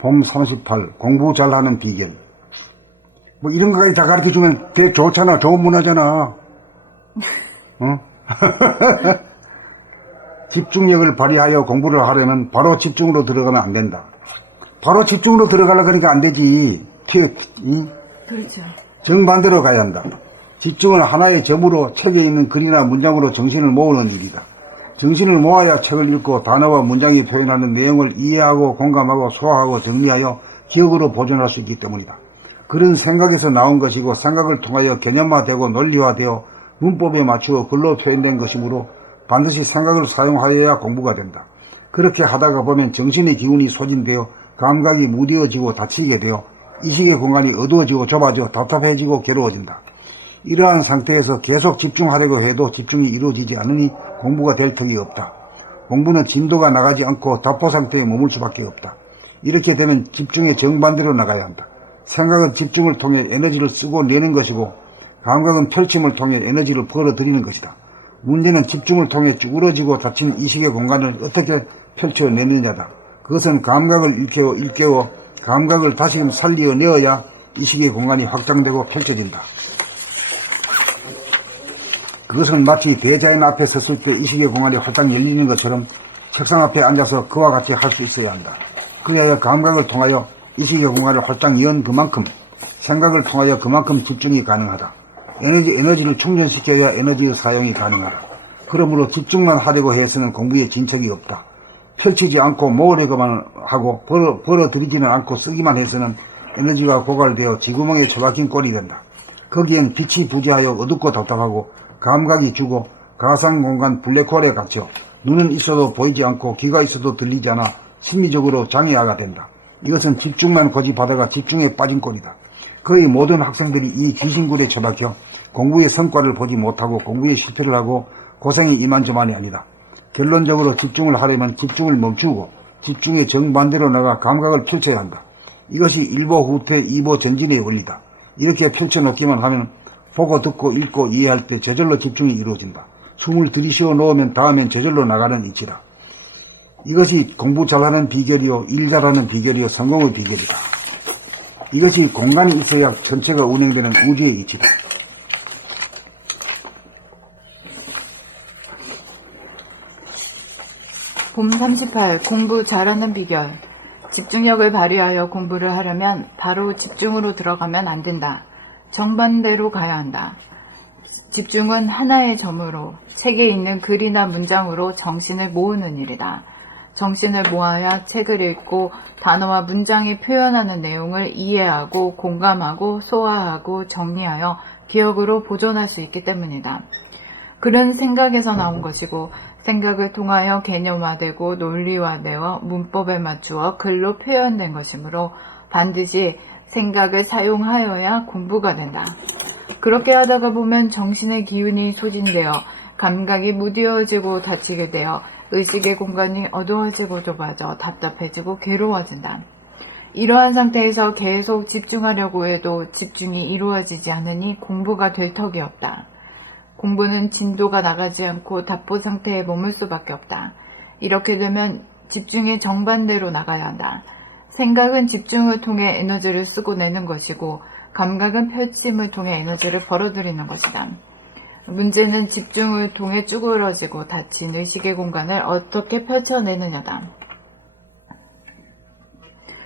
봄 38 공부 잘하는 비결. 뭐 이런 거까지 다 가르쳐주면 되게 좋잖아. 좋은 문화잖아. 어? 집중력을 발휘하여 공부를 하려면 바로 집중으로 들어가면 안 된다. 바로 집중으로 들어가려고 하니까 안 되지. 그렇죠. 정반대로 가야 한다. 집중은 하나의 점으로 책에 있는 글이나 문장으로 정신을 모으는 일이다. 정신을 모아야 책을 읽고 단어와 문장이 표현하는 내용을 이해하고 공감하고 소화하고 정리하여 기억으로 보존할 수 있기 때문이다. 글은 생각에서 나온 것이고 생각을 통하여 개념화되고 논리화되어 문법에 맞추어 글로 표현된 것이므로 반드시 생각을 사용하여야 공부가 된다. 그렇게 하다가 보면 정신의 기운이 소진되어 감각이 무뎌지고 다치게 되어 이식의 공간이 어두워지고 좁아져 답답해지고 괴로워진다. 이러한 상태에서 계속 집중하려고 해도 집중이 이루어지지 않으니 공부가 될 턱이 없다. 공부는 진도가 나가지 않고 답보 상태에 머물 수밖에 없다. 이렇게 되면 집중의 정반대로 나가야 한다. 생각은 집중을 통해 에너지를 쓰고 내는 것이고 감각은 펼침을 통해 에너지를 벌어들이는 것이다. 문제는 집중을 통해 쭈그러지고 닫힌 이식의 공간을 어떻게 펼쳐내느냐다. 그것은 감각을 일깨워 감각을 다시금 살려내어야 이식의 공간이 확장되고 펼쳐진다. 그것은 마치 대자연 앞에 섰을 때 이식의 공간이 활짝 열리는 것처럼 책상 앞에 앉아서 그와 같이 할 수 있어야 한다. 그래야 감각을 통하여 이식의 공간을 활짝 연 그만큼 생각을 통하여 그만큼 집중이 가능하다. 에너지를 충전시켜야 에너지의 사용이 가능하다. 그러므로 집중만 하려고 해서는 공부에 진척이 없다. 펼치지 않고 모으려고만 하고 벌어들이지는 않고 쓰기만 해서는 에너지가 고갈되어 쥐구멍에 처박힌 꼴이 된다. 거기엔 빛이 부재하여 어둡고 답답하고 감각이 죽어 가상공간 블랙홀에 갇혀 눈은 있어도 보이지 않고 귀가 있어도 들리지 않아 심리적으로 장애아가 된다. 이것은 집중만 고집하다가 집중에 빠진 꼴이다. 거의 모든 학생들이 이 귀신굴에 처박혀 공부의 성과를 보지 못하고 공부에 실패를 하고 고생이 이만저만이 아니다. 결론적으로 집중을 하려면 집중을 멈추고 집중의 정반대로 나가 감각을 펼쳐야 한다. 이것이 일보 후퇴, 이보 전진의 원리다. 이렇게 펼쳐놓기만 하면 보고 듣고 읽고 이해할 때 저절로 집중이 이루어진다. 숨을 들이쉬어 놓으면 다음엔 저절로 나가는 이치다. 이것이 공부 잘하는 비결이요, 일 잘하는 비결이요, 성공의 비결이다. 이것이 공간이 있어야 전체가 운행되는 우주의 이치다. 봄 38 공부 잘하는 비결. 집중력을 발휘하여 공부를 하려면 바로 집중으로 들어가면 안 된다. 정반대로 가야 한다. 집중은 하나의 점으로 책에 있는 글이나 문장으로 정신을 모으는 일이다. 정신을 모아야 책을 읽고 단어와 문장이 표현하는 내용을 이해하고 공감하고 소화하고 정리하여 기억으로 보존할 수 있기 때문이다. 글은 생각에서 나온 것이고 생각을 통하여 개념화되고 논리화되어 문법에 맞추어 글로 표현된 것이므로 반드시 생각을 사용하여야 공부가 된다. 그렇게 하다가 보면 정신의 기운이 소진되어 감각이 무뎌지고 다치게 되어 의식의 공간이 어두워지고 좁아져 답답해지고 괴로워진다. 이러한 상태에서 계속 집중하려고 해도 집중이 이루어지지 않으니 공부가 될 턱이 없다. 공부는 진도가 나가지 않고 답보 상태에 머물 수밖에 없다. 이렇게 되면 집중의 정반대로 나가야 한다. 생각은 집중을 통해 에너지를 쓰고 내는 것이고 감각은 펼침을 통해 에너지를 벌어들이는 것이다. 문제는 집중을 통해 쭈그러지고 닫힌 의식의 공간을 어떻게 펼쳐내느냐다.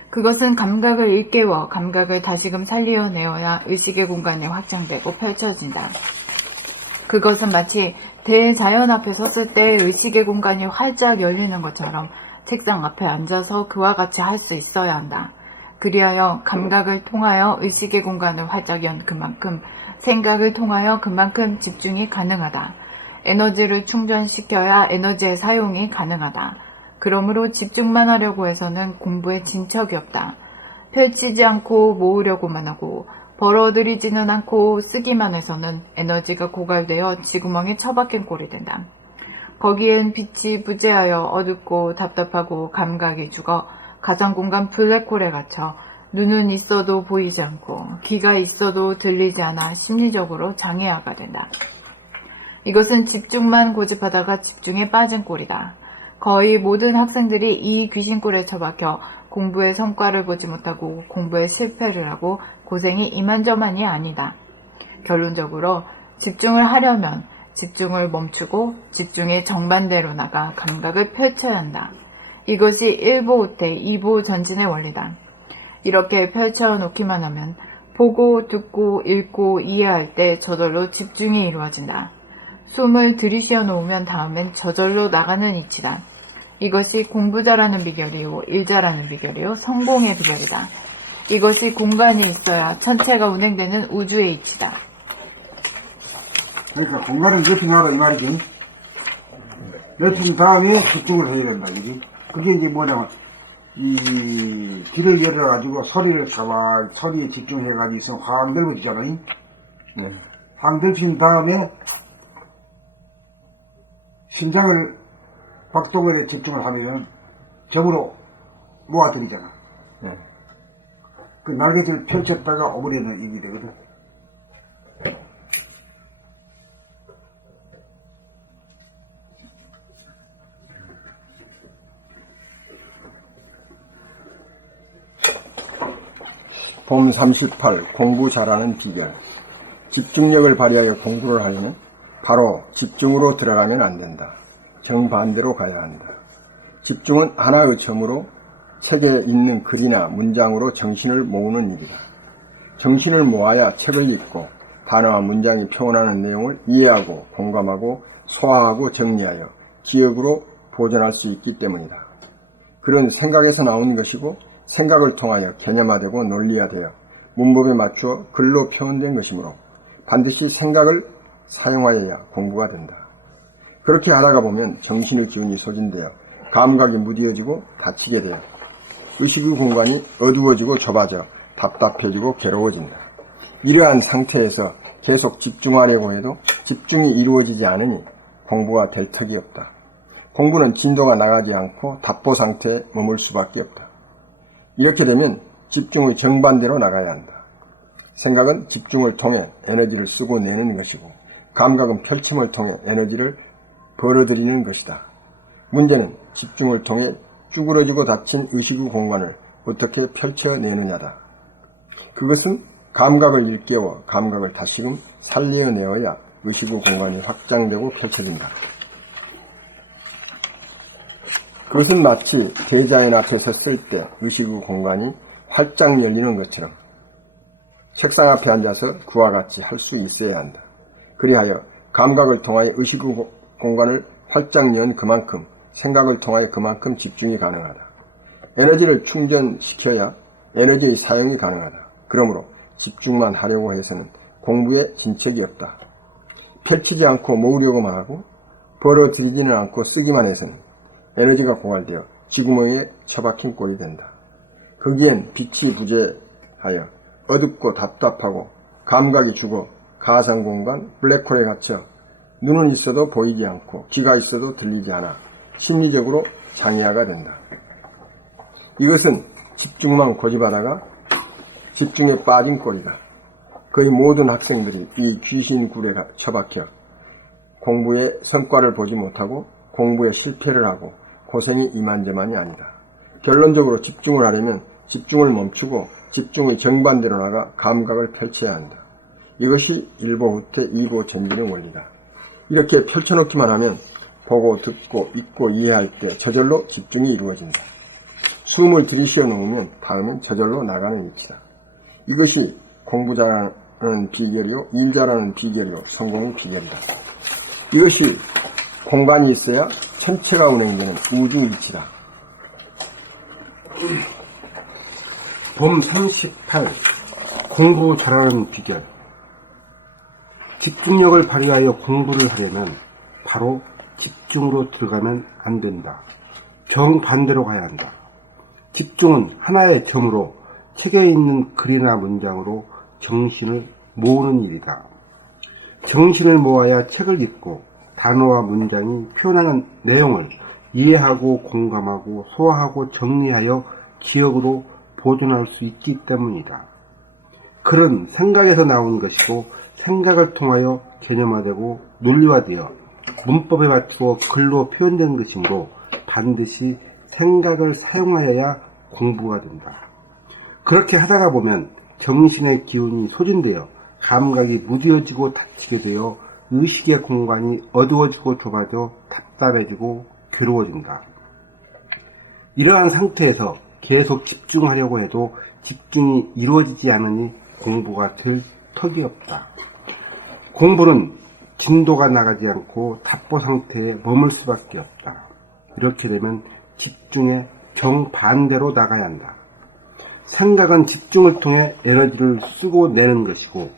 그것은 감각을 일깨워 감각을 다시금 살려내어야 의식의 공간이 확장되고 펼쳐진다. 그것은 마치 대자연 앞에 섰을 때 의식의 공간이 활짝 열리는 것처럼 책상 앞에 앉아서 그와 같이 할 수 있어야 한다. 그리하여 감각을 통하여 의식의 공간을 활짝 연 그만큼 생각을 통하여 그만큼 집중이 가능하다. 에너지를 충전시켜야 에너지의 사용이 가능하다. 그러므로 집중만 하려고 해서는 공부에 진척이 없다. 펼치지 않고 모으려고만 하고 벌어들이지는 않고 쓰기만 해서는 에너지가 고갈되어 쥐구멍에 처박힌 꼴이 된다. 거기엔 빛이 부재하여 어둡고 답답하고 감각이 죽어 가상공간 블랙홀에 갇혀 눈은 있어도 보이지 않고 귀가 있어도 들리지 않아 심리적으로 장애아가 된다. 이것은 집중만 고집하다가 집중에 빠진 꼴이다. 거의 모든 학생들이 이 귀신꼴에 처박혀 공부에 성과를 보지 못하고 공부에 실패를 하고 고생이 이만저만이 아니다. 결론적으로 집중을 하려면 집중을 멈추고 집중의 정반대로 나가 감각을 펼쳐야 한다. 이것이 1보 우태 2보 전진의 원리다. 이렇게 펼쳐놓기만 하면 보고 듣고 읽고 이해할 때 저절로 집중이 이루어진다. 숨을 들이쉬어 놓으면 다음엔 저절로 나가는 이치다. 이것이 공부 잘하는 비결이요, 일 잘하는 비결이요, 성공의 비결이다. 이것이 공간이 있어야 천체가 운행되는 우주의 이치다. 그러니까 공간을 넓히하라 이 말이지. 넓힌 다음에 집중을 해야 된다 이지. 그게 이제 뭐냐면 이 귀를 열어가지고 소리를 소리에 집중해가지고 있으면 확 넓어지잖아요. 확 넓힌 다음에 심장을 박동원에 집중을 하면 점으로 모아들이잖아. 그 날개를 펼쳤다가 오므리는 입이 되거든. 봄 38 공부 잘하는 비결. 집중력을 발휘하여 공부를 하려면 바로 집중으로 들어가면 안 된다. 정반대로 가야 한다. 집중은 하나의 점으로 책에 있는 글이나 문장으로 정신을 모으는 일이다. 정신을 모아야 책을 읽고 단어와 문장이 표현하는 내용을 이해하고 공감하고 소화하고 정리하여 기억으로 보존할 수 있기 때문이다. 글은 생각에서 나온 것이고 생각을 통하여 개념화되고 논리화되어 문법에 맞추어 글로 표현된 것이므로 반드시 생각을 사용하여야 공부가 된다. 그렇게 하다가 보면 정신의 기운이 소진되어 감각이 무뎌지고 다치게 되어 의식의 공간이 어두워지고 좁아져 답답해지고 괴로워진다. 이러한 상태에서 계속 집중하려고 해도 집중이 이루어지지 않으니 공부가 될 턱이 없다. 공부는 진도가 나가지 않고 답보 상태에 머물 수밖에 없다. 이렇게 되면 집중의 정반대로 나가야 한다. 생각은 집중을 통해 에너지를 쓰고 내는 것이고 감각은 펼침을 통해 에너지를 벌어들이는 것이다. 문제는 집중을 통해 쭈그러지고 닫힌 의식의 공간을 어떻게 펼쳐내느냐다. 그것은 감각을 일깨워 감각을 다시금 살려내어야 의식의 공간이 확장되고 펼쳐진다. 그것은 마치 대자연 앞에 섰을 때 의식의 공간이 활짝 열리는 것처럼 책상 앞에 앉아서 그와 같이 할 수 있어야 한다. 그리하여 감각을 통하여 의식의 공간을 활짝 연 그만큼 생각을 통하여 그만큼 집중이 가능하다. 에너지를 충전시켜야 에너지의 사용이 가능하다. 그러므로 집중만 하려고 해서는 공부에 진척이 없다. 펼치지 않고 모으려고만 하고 벌어들이지는 않고 쓰기만 해서는 에너지가 고갈되어 쥐구멍에 처박힌 꼴이 된다. 거기엔 빛이 부재하여 어둡고 답답하고 감각이 죽어 가상공간 블랙홀에 갇혀 눈은 있어도 보이지 않고 귀가 있어도 들리지 않아 심리적으로 장애아가 된다. 이것은 집중만 고집하다가 집중에 빠진 꼴이다. 거의 모든 학생들이 이 귀신굴에 처박혀 공부에 성과를 보지 못하고 공부에 실패를 하고 고생이 이만저만이 아니다. 결론적으로 집중을 하려면 집중을 멈추고 집중의 정반대로 나가 감각을 펼쳐야 한다. 이것이 1보 후퇴 2보 전진의 원리다. 이렇게 펼쳐놓기만 하면 보고 듣고 읽고 이해할 때 저절로 집중이 이루어진다. 숨을 들이쉬어 놓으면 다음은 저절로 나가는 이치다. 이것이 공부 잘하는 비결이요, 일 잘하는 비결이요, 성공의 비결이다. 이것이 공간이 있어야 천체가 운행되는 우주 이치다. 봄 38 공부 잘하는 비결. 집중력을 발휘하여 공부를 하려면 바로 집중으로 들어가면 안 된다. 정반대로 가야 한다. 집중은 하나의 점으로 책에 있는 글이나 문장으로 정신을 모으는 일이다. 정신을 모아야 책을 읽고 단어와 문장이 표현하는 내용을 이해하고 공감하고 소화하고 정리하여 기억으로 보존할 수 있기 때문이다. 글은 생각에서 나온 것이고 생각을 통하여 개념화되고 논리화되어 문법에 맞추어 글로 표현된 것이므로 반드시 생각을 사용하여야 공부가 된다. 그렇게 하다가 보면 정신의 기운이 소진되어 감각이 무뎌지고 닫히게 되어 의식의 공간이 어두워지고 좁아져 답답해지고 괴로워진다. 이러한 상태에서 계속 집중하려고 해도 집중이 이루어지지 않으니 공부가 될 턱이 없다. 공부는 진도가 나가지 않고 답보 상태에 머물 수밖에 없다. 이렇게 되면 집중의 정반대로 나가야 한다. 생각은 집중을 통해 에너지를 쓰고 내는 것이고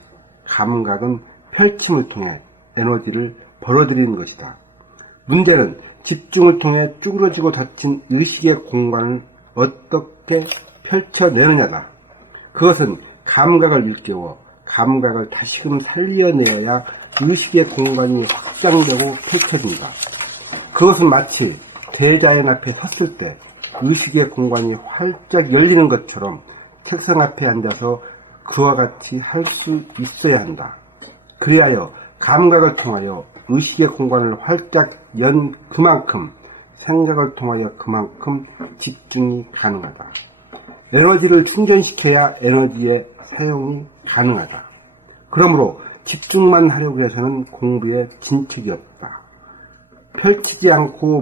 감각은 펼침을 통해 에너지를 벌어들이는 것이다. 문제는 집중을 통해 쭈그러지고 닫힌 의식의 공간을 어떻게 펼쳐내느냐다. 그것은 감각을 일깨워 감각을 다시금 살려내어야 의식의 공간이 확장되고 펼쳐진다. 그것은 마치 대자연 앞에 섰을 때 의식의 공간이 활짝 열리는 것처럼 책상 앞에 앉아서 그와 같이 할 수 있어야 한다. 그리하여 감각을 통하여 의식의 공간을 활짝 연 그만큼 생각을 통하여 그만큼 집중이 가능하다. 에너지를 충전시켜야 에너지의 사용이 가능하다. 그러므로 집중만 하려고 해서는 공부에 진척이 없다. 펼치지 않고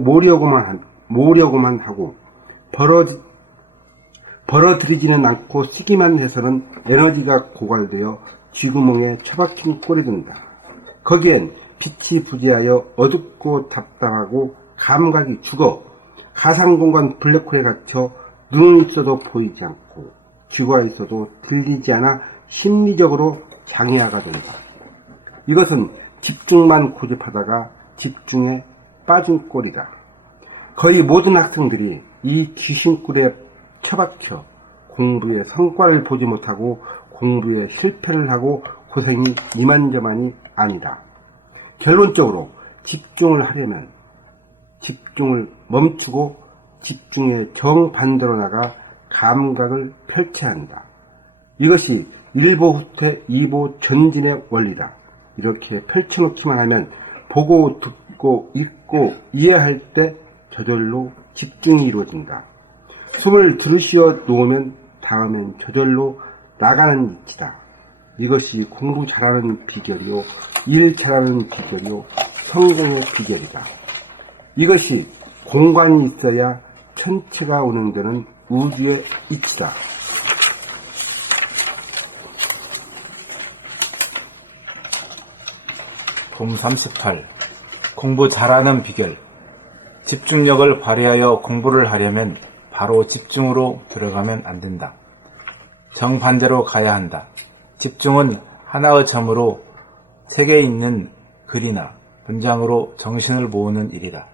모으려고만 하고 벌어들이지는 않고 쓰기만 해서는 에너지가 고갈되어 쥐구멍에 처박힌 꼴이 된다. 거기엔 빛이 부재하여 어둡고 답답하고 감각이 죽어 가상공간 블랙홀에 갇혀 눈은 있어도 보이지 않고 쥐가 있어도 들리지 않아 심리적으로 장애아가 된다. 이것은 집중만 고집하다가 집중에 빠진 꼴이다. 거의 모든 학생들이 이 귀신꿀에 처박혀 공부에 성과를 보지 못하고 공부에 실패를 하고 고생이 이만저만이 아니다. 결론적으로 집중을 하려면 집중을 멈추고 집중의 정반대로 나가 감각을 펼쳐야 한다. 이것이 1보 후퇴 2보 전진의 원리다. 이렇게 펼쳐놓기만 하면 보고 듣고 읽고 이해할 때 저절로 집중이 이루어진다. 숨을 들이쉬어 놓으면 다음엔 저절로 나가는 위치다. 이것이 공부 잘하는 비결이요, 일 잘하는 비결이요, 성공의 비결이다. 이것이 공간이 있어야 천체가 운행되는 우주의 이치다. 동 38. 공부 잘하는 비결. 집중력을 발휘하여 공부를 하려면 바로 집중으로 들어가면 안 된다. 정반대로 가야 한다. 집중은 하나의 점으로 색에 있는 글이나 문장으로 정신을 모으는 일이다.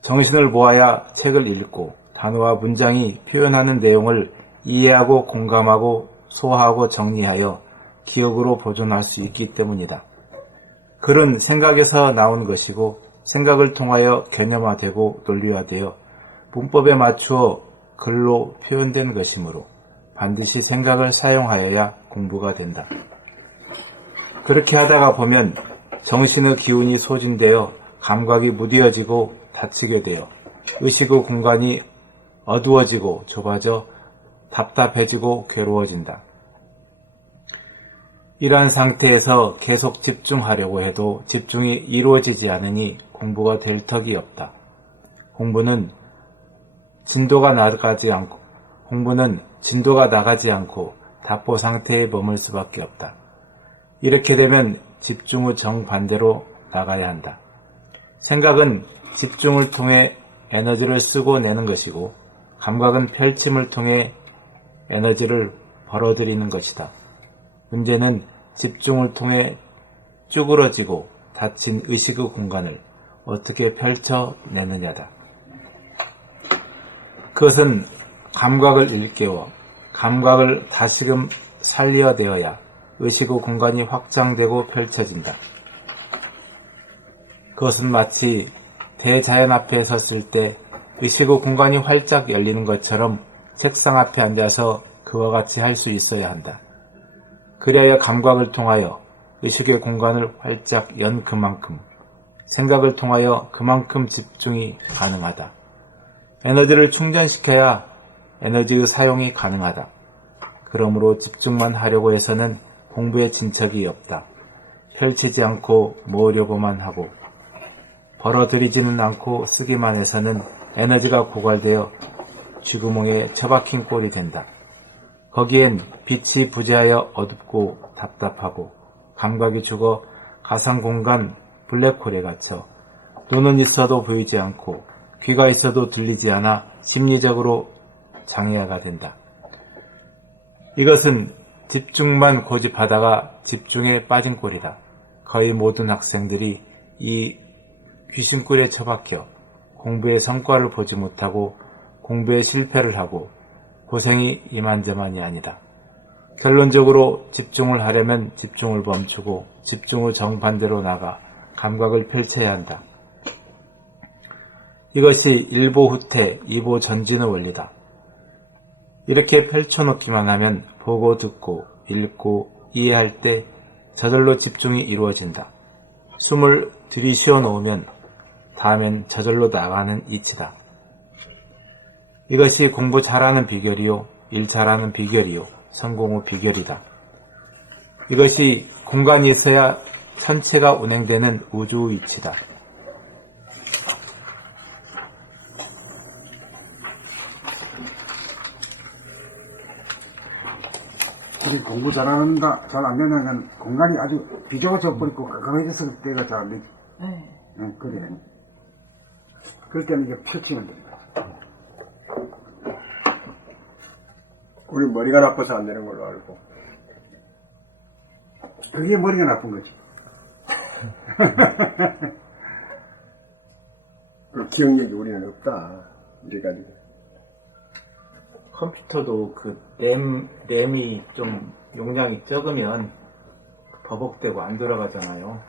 정신을 모아야 책을 읽고 단어와 문장이 표현하는 내용을 이해하고 공감하고 소화하고 정리하여 기억으로 보존할 수 있기 때문이다. 글은 생각에서 나온 것이고 생각을 통하여 개념화되고 논리화되어 문법에 맞추어 글로 표현된 것이므로 반드시 생각을 사용하여야 공부가 된다. 그렇게 하다가 보면 정신의 기운이 소진되어 감각이 무뎌지고 닫히게 되어 의식의 공간이 어두워지고 좁아져 답답해지고 괴로워진다. 이러한 상태에서 계속 집중하려고 해도 집중이 이루어지지 않으니 공부가 될 턱이 없다. 공부는 진도가 나가지 않고 답보 상태에 머물 수밖에 없다. 이렇게 되면 집중의 정반대로 나가야 한다. 생각은 집중을 통해 에너지를 쓰고 내는 것이고 감각은 펼침을 통해 에너지를 벌어들이는 것이다. 문제는 집중을 통해 쭈그러지고 닫힌 의식의 공간을 어떻게 펼쳐내느냐다. 그것은 감각을 일깨워 감각을 다시금 살려내어야 의식의 공간이 확장되고 펼쳐진다. 그것은 마치 대자연 앞에 섰을 때 의식의 공간이 활짝 열리는 것처럼 책상 앞에 앉아서 그와 같이 할 수 있어야 한다. 그리하여 감각을 통하여 의식의 공간을 활짝 연 그만큼 생각을 통하여 그만큼 집중이 가능하다. 에너지를 충전시켜야 에너지의 사용이 가능하다. 그러므로 집중만 하려고 해서는 공부에 진척이 없다. 펼치지 않고 모으려고만 하고 벌어들이지는 않고 쓰기만 해서는 에너지가 고갈되어 쥐구멍에 처박힌 꼴이 된다. 거기엔 빛이 부재하여 어둡고 답답하고 감각이 죽어 가상공간 블랙홀에 갇혀 눈은 있어도 보이지 않고 귀가 있어도 들리지 않아 심리적으로 장애가 된다. 이것은 집중만 고집하다가 집중에 빠진 꼴이다. 거의 모든 학생들이 이 귀신꿀에 처박혀 공부의 성과를 보지 못하고 공부에 실패를 하고 고생이 이만저만이 아니다. 결론적으로 집중을 하려면 집중을 멈추고 집중을 정반대로 나가 감각을 펼쳐야 한다. 이것이 일보 후퇴, 이보 전진의 원리다. 이렇게 펼쳐놓기만 하면 보고 듣고 읽고 이해할 때 저절로 집중이 이루어진다. 숨을 들이쉬어 놓으면 다음엔 저절로 나가는 이치다. 이것이 공부 잘하는 비결이요, 일 잘하는 비결이요, 성공의 비결이다. 이것이 공간이 있어야 천체가 운행되는 우주의 이치다. 우리 공부 잘한다, 잘 안 되는 건 공간이 아주 비좁아져 버리고 깜깜해져서 때가 잘 안 되지. 네. 응, 그래. 그럴 때는 이게 펼치면 된다. 우리 머리가 나빠서 안 되는 걸로 알고. 그게 머리가 나쁜 거지. 그 기억력이 우리는 없다. 이래가지고. 컴퓨터도 그 램이 좀 용량이 적으면 버벅대고 안 돌아가잖아요.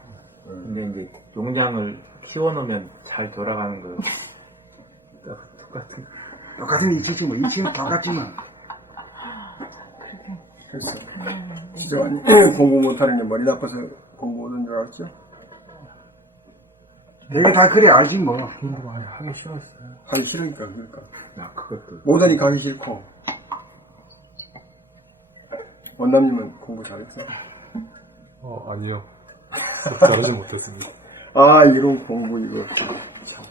근데 이제 용량을 키워놓으면 잘 돌아가는 거예요. 똑같은. 똑같은 이치지 뭐. 이치는 똑같지 뭐. 그래서 진짜 공부 못하는 게 머리 나빠서 공부 못하는 줄 알았죠? 내가 다 그래 알지 뭐. 공부 하기 싫었어요. 하기 싫으니까 그러니까 그것도. 못하니까 하기 싫고. 원남님은 공부 잘했어요? 아니요. 잘하지 못했습니다. 아 이런 공부 이거 참.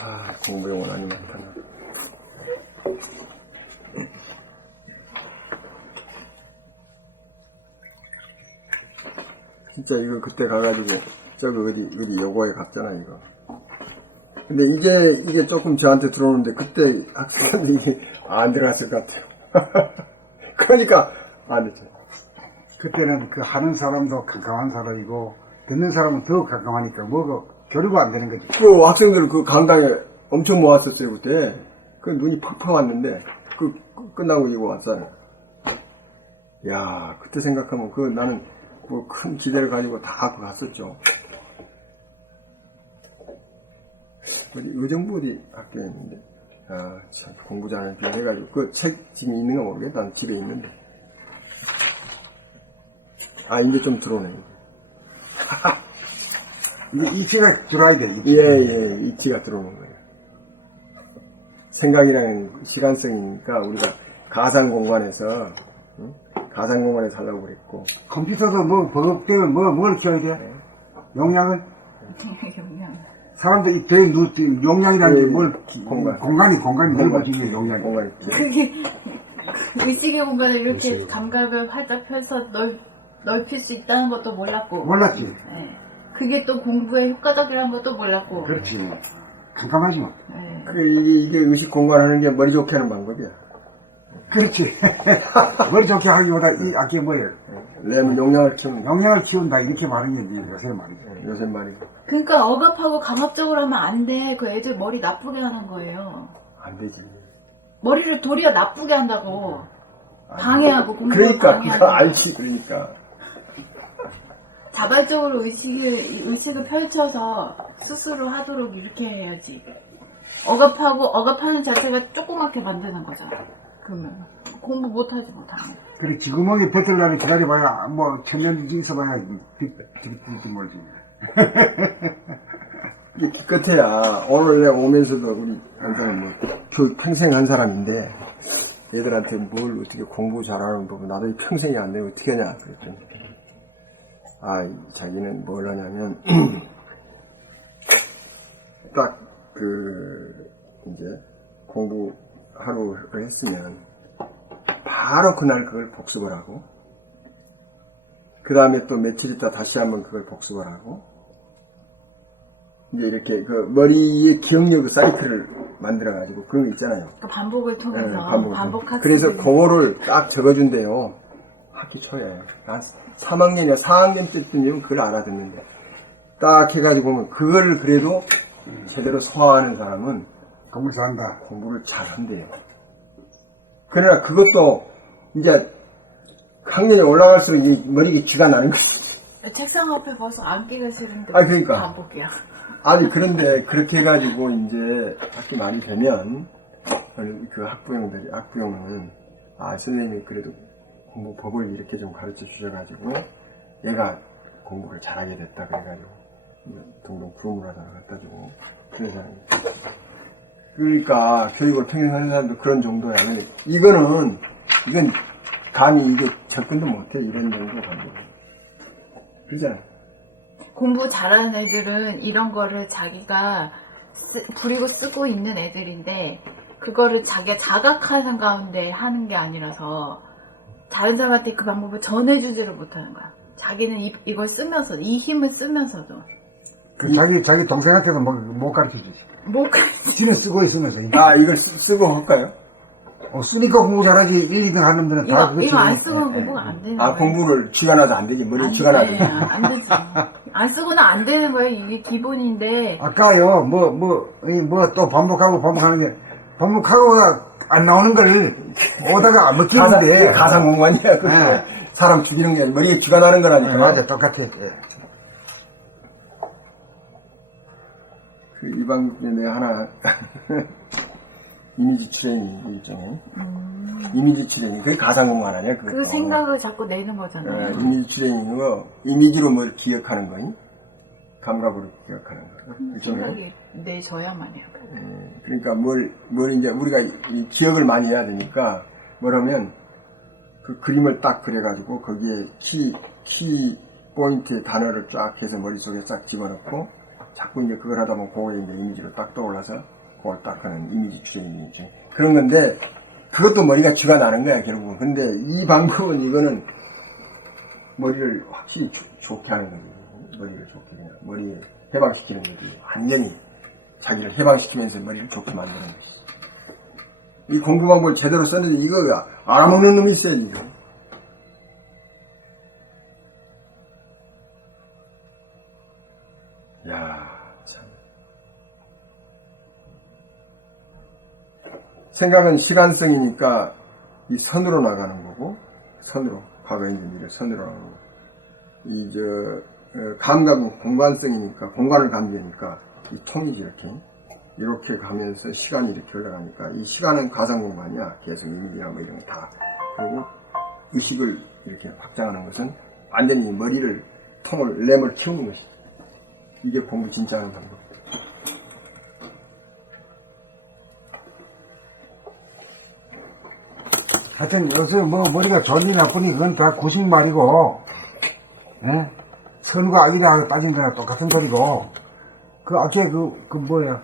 아 공부에 원한이 많구나. 진짜 이거 그때 가가지고 저거 어디 여고에 갔잖아 이거. 근데 이게 조금 저한테 들어오는데 그때 학생한테 이게 안 들어갔을 것 같아요. 그러니까 안 됐죠. 그때는 그 하는 사람도 깜깜한 사람이고 듣는 사람은 더 깜깜하니까 뭐가 교류가 안 되는 거지. 그 학생들은 그 강당에 엄청 모았었어요 그때. 그 눈이 팍팍 왔는데 그 끝나고 이거 왔어요. 야 그때 생각하면 그 나는 뭐 큰 기대를 가지고 다 갔었죠. 어디 의정부 어디 학교에 있는데 아 참 공부 잘하는 비를 해가지고 그 책 지금 있는가 모르겠다. 난 집에 있는데 아 이제 좀 들어오네. 이게 이치가 들어와야 돼. 이치. 예, 이치가 들어오는 거예요. 생각이라는 시간성이니까 우리가 가상 공간에서 가상 공간에 살라고 그랬고 컴퓨터도 뭐 버벅대면 뭘 키워야 돼? 용량을? 용량. 사람들 이 배에 용량이라는 예, 게 뭘 공간이 공간 넓어지는 용량이. 공간이 그게 의식의 공간을 이렇게 감각을 활짝 펴서 넓힐 수 있다는 것도 몰랐고. 몰랐지. 네. 그게 또 공부에 효과적이라는 것도 몰랐고. 그렇지. 깜깜하지 뭐. 네. 이게 의식 공간 하는 게 머리 좋게 하는 방법이야. 그렇지. 머리 좋게 하기보다 이 악기 뭐예요? 램은 용량을 키우는 거. 용량을 키운다 이렇게 말하는 게 요새 말이죠. 요새 말이 그러니까 억압하고 강압적으로 하면 안 돼. 그 애들 머리 나쁘게 하는 거예요. 안 되지. 머리를 도리어 나쁘게 한다고. 방해하고 공부를 그러니까 방해하고. 그거 알지 그러니까. 자발적으로 의식을 펼쳐서 스스로 하도록 이렇게 해야지. 억압하는 자체가 조그맣게 만드는 거잖아. 그러면 공부 못하지 못하면. 그래 지구멍에 뱉으려면 기다려봐야 뭐 천년 있어봐야 비지 모르지. 이게 기껏해야 오늘 내가 오면서도 우리 한 사람 뭐 교육 평생 한 사람인데 얘들한테 뭘 어떻게 공부 잘하는 거 나도 평생이 안 되고 어떻게 하냐 그랬더니 자기는 뭘 하냐면 딱 이제 공부 하루를 했으면 바로 그날 그걸 복습을 하고 그 다음에 또 며칠 있다 다시 한번 그걸 복습을 하고 이제 이렇게 그 머리에 기억력 사이클을 만들어가지고 그런 거 있잖아요. 그 반복을 통해서 반복학습. 그래서 그거를 딱 적어준대요. 학기 초에 한 3학년이나 4학년 때쯤이면 그걸 알아듣는데 딱 해가지고 보면 그걸 그래도 제대로 소화하는 사람은 공부 잘한다. 공부를 잘한대요. 그러나 그것도 이제 학년이 올라갈수록 이 머리가 쥐가 나는 거지. 책상 앞에 가서 앉기가 싫은데 그러니까. 반복이야. 아니 그런데 그렇게 해가지고 이제 학기 말이 되면 그 학부형은 선생님이 그래도 공부 법을 이렇게 좀 가르쳐 주셔가지고 얘가 공부를 잘하게 됐다 그래가지고 동동 구름을 하다가 갖다 주고 그런 사람이 그러니까 교육을 평생 하는 사람도 그런 정도야. 근데 이건 감히 이게 접근도 못해 이런 정도 감독 그러잖아. 공부 잘하는 애들은 이런 거를 자기가 부리고 쓰고 있는 애들인데 그거를 자기가 자각하는 가운데 하는 게 아니라서 다른 사람한테 그 방법을 전해주지를 못하는 거야. 자기는 이걸 쓰면서 이 힘을 쓰면서도 자기 동생한테도 못 가르쳐주지. 못 가르치. 지는 쓰고 있으면서. 이걸 쓰고 할까요? 쓰니까 공부 잘하지 1, 2등 하는 데는 다 그거 이거 안 지금- 쓰고는 공부가 안 되는 거야. 공부를 쥐가 나도 안 되지 머리에 쥐가 나도 안 되지. 안 쓰고는 안 되는 거야. 이게 기본인데. 아까요, 또 반복하는 게, 반복하고 안 나오는 걸 오다가 먹히는데. 가상 공간이야. 네. 사람 죽이는 게 아니라 머리에 쥐가 나는 거라니까. 네, 맞아, 똑같아. 예. 그 이 방법에 내가 하나 이미지 트레이닝 일종의 이미지 트레이닝 그게 가상 공간 아니야? 그 생각을 자꾸 내는 거잖아요. 이미지 트레이닝은 이미지로 뭘 기억하는 거니? 감각으로 기억하는 거. 일종의. 생각이 내줘야만 해요. 그러니까 뭘 이제 우리가 이 기억을 많이 해야 되니까 뭐라면 그 그림을 딱 그려가지고 거기에 키 포인트의 단어를 쫙 해서 머릿속에 싹 집어넣고 자꾸 이제 그걸 하다 보면 그거에 이제 이미지로 딱 떠올라서 그걸 딱 하는 이미지 트레이닝이지. 그런 건데 그것도 머리가 쥐가 나는 거야 결국은. 근데 이 방법은 이거는 머리를 확실히 좋게 하는 거지. 머리를 좋게 그냥 머리에 해방시키는 거지. 완전히 자기를 해방시키면서 머리를 좋게 만드는 것이지. 이 공부 방법을 제대로 썼는데 이거 알아먹는 놈이 있어야지. 이거. 야, 참. 생각은 시간성이니까 이 선으로 나가는 거고, 선으로. 과거에 이제 미래 선으로 나가는 거고. 감각은 공간성이니까, 공간을 감지하니까 이 통이지 이렇게 가면서 시간이 이렇게 올라가니까 이 시간은 가상 공간이야. 계속 이미지나 뭐 이런 거 다. 그리고 의식을 이렇게 확장하는 것은 완전히 머리를 램을 키우는 것이지. 이게 공부 진짜 하는 방법. 하여튼 요새 머리가 좋니 나쁘니 그건 다 구식 말이고, 예? 선과 악이라 빠진 거나 똑같은 소리고, 그 앞에 뭐야?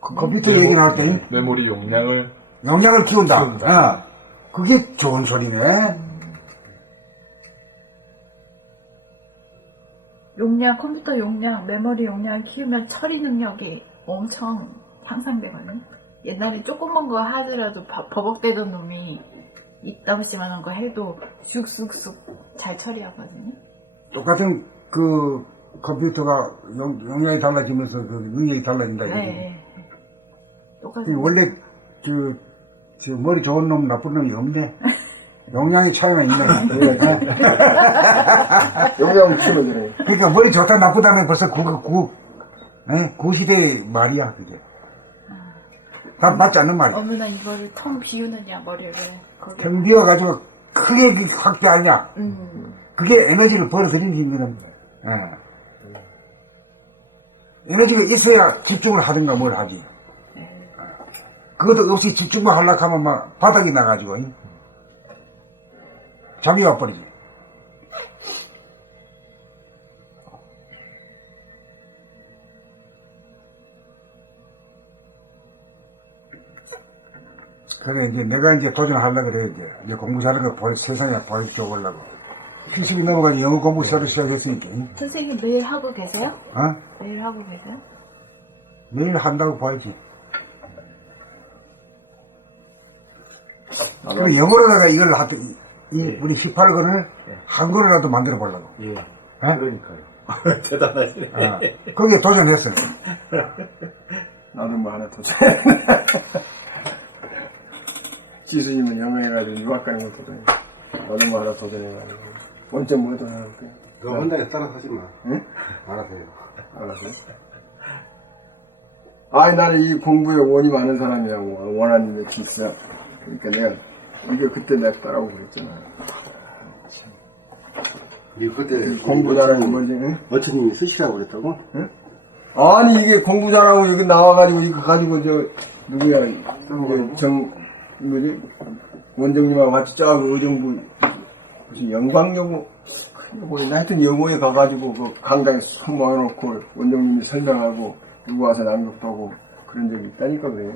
그 컴퓨터 얘기 나올 때 메모리 용량을 키운다. 그게 좋은 소리네. 컴퓨터 용량, 메모리 용량 키우면 처리 능력이 엄청 향상되거든요. 옛날에 조그만 거 하더라도 버벅대던 놈이 이따시만한 거 해도 쑥쑥쑥 잘 처리하거든요. 똑같은 그 컴퓨터가 용량이 달라지면서 그 능력이 달라진다. 이거지. 네. 똑같은. 원래 머리 좋은 놈 나쁜 놈이 없네. 용량이 차이가 있네. 용량을 키우면 그래. 그러니까 머리 좋다 나쁘다는 벌써 구시대 말이야, 그게. 다 맞지 않는 말이야. 어머나 이거를 텅 비우느냐 머리를. 거기. 텅 비워가지고 크게 확대하냐. 그게 에너지를 벌어들이는 힘이랍니다. 에너지가 있어야 집중을 하든가 뭘 하지. 그것도 없이 집중만 하려고 하면 막 바닥이 나가지고 잠이 와버리지. 그래 이제 내가 이제 도전하려고 그래. 이제 공부 잘하는 거 세상에 보여줘보려고. 70이 넘어가지 영어 공부 새로 시작했으니까. 선생님 매일 하고 계세요? 어? 매일 하고 계세요? 매일 한다고 봐야지. 그럼 영어로다가 이걸 우리 18권을 한글로라도 만들어 보려고. 예. 그러니까요. 대단하시네. 거기에 도전했어요. 나도 뭐 하나 도전. 지수님은 영어 해가지고 유학 가는 거 도전해. 나도 뭐 하나 도전해가지고. 원점 뭐 도전할게. 너 혼자 따라서 하지 마. 응? 알아서 해요. 알았어. 아니, 나는 이 공부에 원이 많은 사람이야. 원하님의 질서. 그러니까 내가, 이게 그때 내가 따라오고 그랬잖아. 그때 공부 잘하는 뭐지, 응? 어처님이 쓰시라고 그랬다고? 응? 아니, 이게 공부 잘하고 여기 나와가지고, 이거 가지고, 누구야, 뭐지? 원정님하고 같이 짜고, 의정부, 무슨 영광여고, 하여튼 영어에 가가지고, 그 강당에 손 모여놓고, 원정님이 설명하고, 누구 와서 낭독하고, 그런 적이 있다니까, 그래.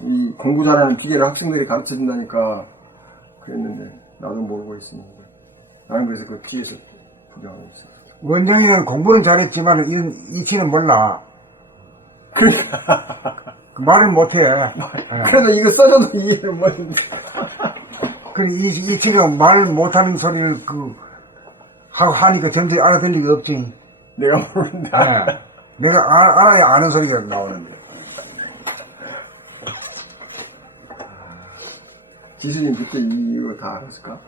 이 공부 잘하는 비결을 학생들이 가르쳐 준다니까, 그랬는데, 나도 모르고 있습니다. 나는 그래서 그 뒤에서 구경하고 있어. 원장이는 공부는 잘했지만 이치는 몰라. 그러니까. 말은 못해. 그래도 이거 써줘도 이해를 못하는데. 이치가 말 못하는 소리를 하니까 전체 알아들 리가 없지. 내가 모르는데. 내가 알아야 아는 소리가 나오는데. 지수님 그때 이거 다 알았을까?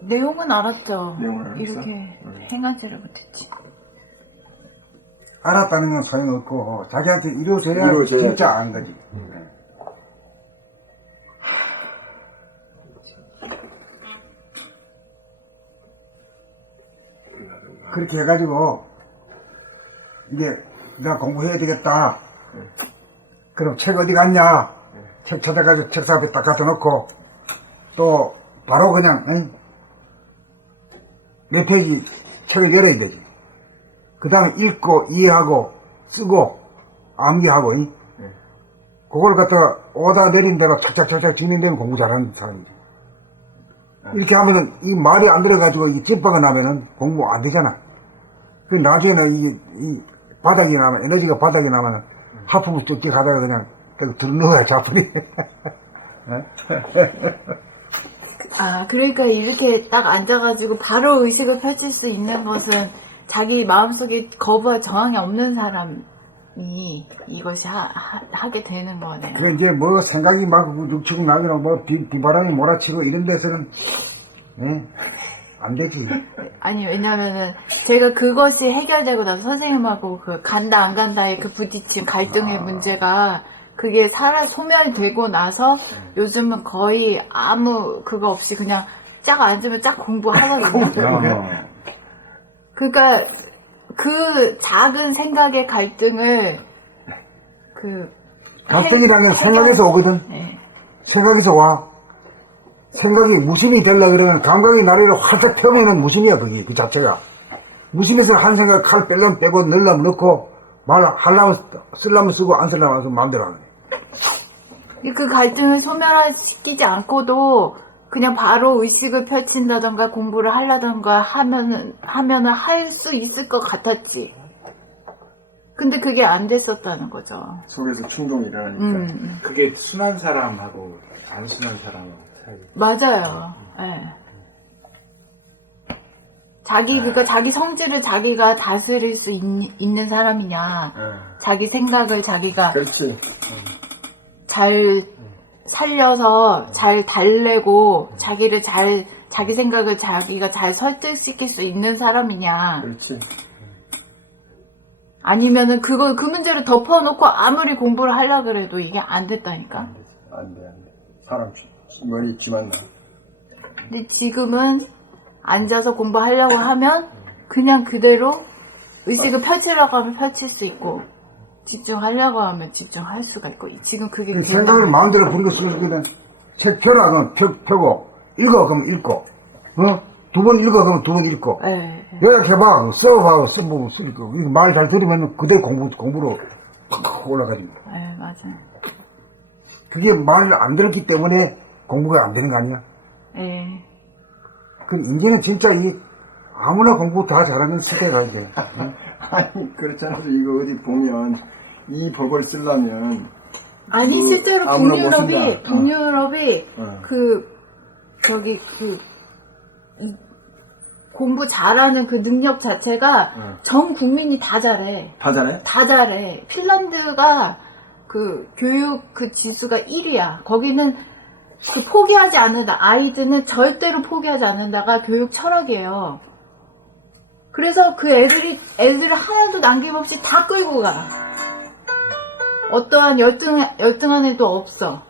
내용은 알았죠. 내용은 알았어? 이렇게 행하지를 못했지. 알았다는 건 소용없고 자기한테 이루어져야 이루어져야지. 진짜 아는 거지. 그렇게 해가지고 이게 내가 공부해야 되겠다. 그럼 책 어디 갔냐? 책 찾아가지고 책상 앞에 딱 갖다 놓고 또 바로 그냥 몇 페이지 책을 열어야 되지. 그 다음에 읽고 이해하고 쓰고 암기하고 그걸 갖다가 오다 내린 대로 착착착착 진행되면 공부 잘하는 사람이지. 이렇게 하면은 이 말이 안 들어가지고 이 뒷바가 나면은 공부 안 되잖아. 그 나중에는 이 바닥이 나면 에너지가 바닥이 나면 하품을 쭉쭉 하다가 그냥 들어넣어야 자fun이. 아, 그러니까 이렇게 딱 앉아가지고 바로 의식을 펼칠 수 있는 것은 자기 마음속에 거부와 저항이 없는 사람이 이것이 하게 되는 거네요. 그 이제 뭐 생각이 막 육치고 나거나 뭐 비바람이 몰아치고 이런 데서는 안 되지. 아니, 왜냐면은 제가 그것이 해결되고 나서 선생님하고 그 간다 안 간다의 그 부딪힌 갈등의 문제가 그게 소멸되고 나서 요즘은 거의 아무 그거 없이 그냥 쫙 앉으면 쫙 공부하거든요. 그러니까 그 작은 생각의 갈등을 갈등이라는 건 생각에서 오거든. 네. 생각에서 와. 생각이 무심이 되려 그러면 감각의 나래를 활짝 펴면은 무심이야, 그게, 그 자체가. 무심해서 한 생각 칼 빼려면 빼고 넣으려면 넣고 하려면 쓰려면 쓰고 안 쓰려면 안 쓰고 마음대로 하는 거야. 그 갈등을 소멸시키지 않고도 그냥 바로 의식을 펼친다던가 공부를 하려던가 하면은 할 수 있을 것 같았지. 근데 그게 안 됐었다는 거죠. 속에서 충동이 일어나니까. 그게 순한 사람하고 안 순한 사람하고 차이. 맞아요. 네. 그러니까 자기 성질을 자기가 다스릴 수 있는 사람이냐, 자기 생각을 자기가 그렇지. 잘 살려서 잘 달래고 자기 생각을 자기가 잘 설득시킬 수 있는 사람이냐, 그렇지. 아니면은 그 문제를 덮어놓고 아무리 공부를 하려고 그래도 이게 안 됐다니까. 안 돼. 사람 머리 쥐만 나. 근데 지금은 앉아서 공부하려고 하면 그냥 그대로 의식을 펴치려고 하면 펼칠 수 있고 집중하려고 하면 집중할 수가 있고 지금 그게 그 생각을 마음대로 부리고 쓸 수 있거든. 책 펴라 그러면 펴고 읽어 그러면 읽고 두 번 읽어 그러면 두 번 읽고 네. 요약해봐 써봐 써보고 쓰니까 말 잘 들으면 그대로 공부로 팍 올라가지. 네, 맞아요. 그게 말을 안 들었기 때문에 공부가 안 되는 거 아니야? 네. 그 이제는 진짜 아무나 공부 다 잘하는 시대가 이제. 아니 그렇잖아. 이거 어디 보면 이 법을 쓰려면 아니 그 실제로 아무나 못 쓴다. 북유럽이 어. 이 공부 잘하는 그 능력 자체가 전 국민이 다 잘해. 다 잘해? 다 잘해. 핀란드가 그 교육 그 지수가 1위야. 거기는 그 포기하지 않는다. 아이들은 절대로 포기하지 않는다가 교육 철학이에요. 그래서 그 애들을 하나도 남김없이 다 끌고 가. 어떠한 열등한 애도 없어.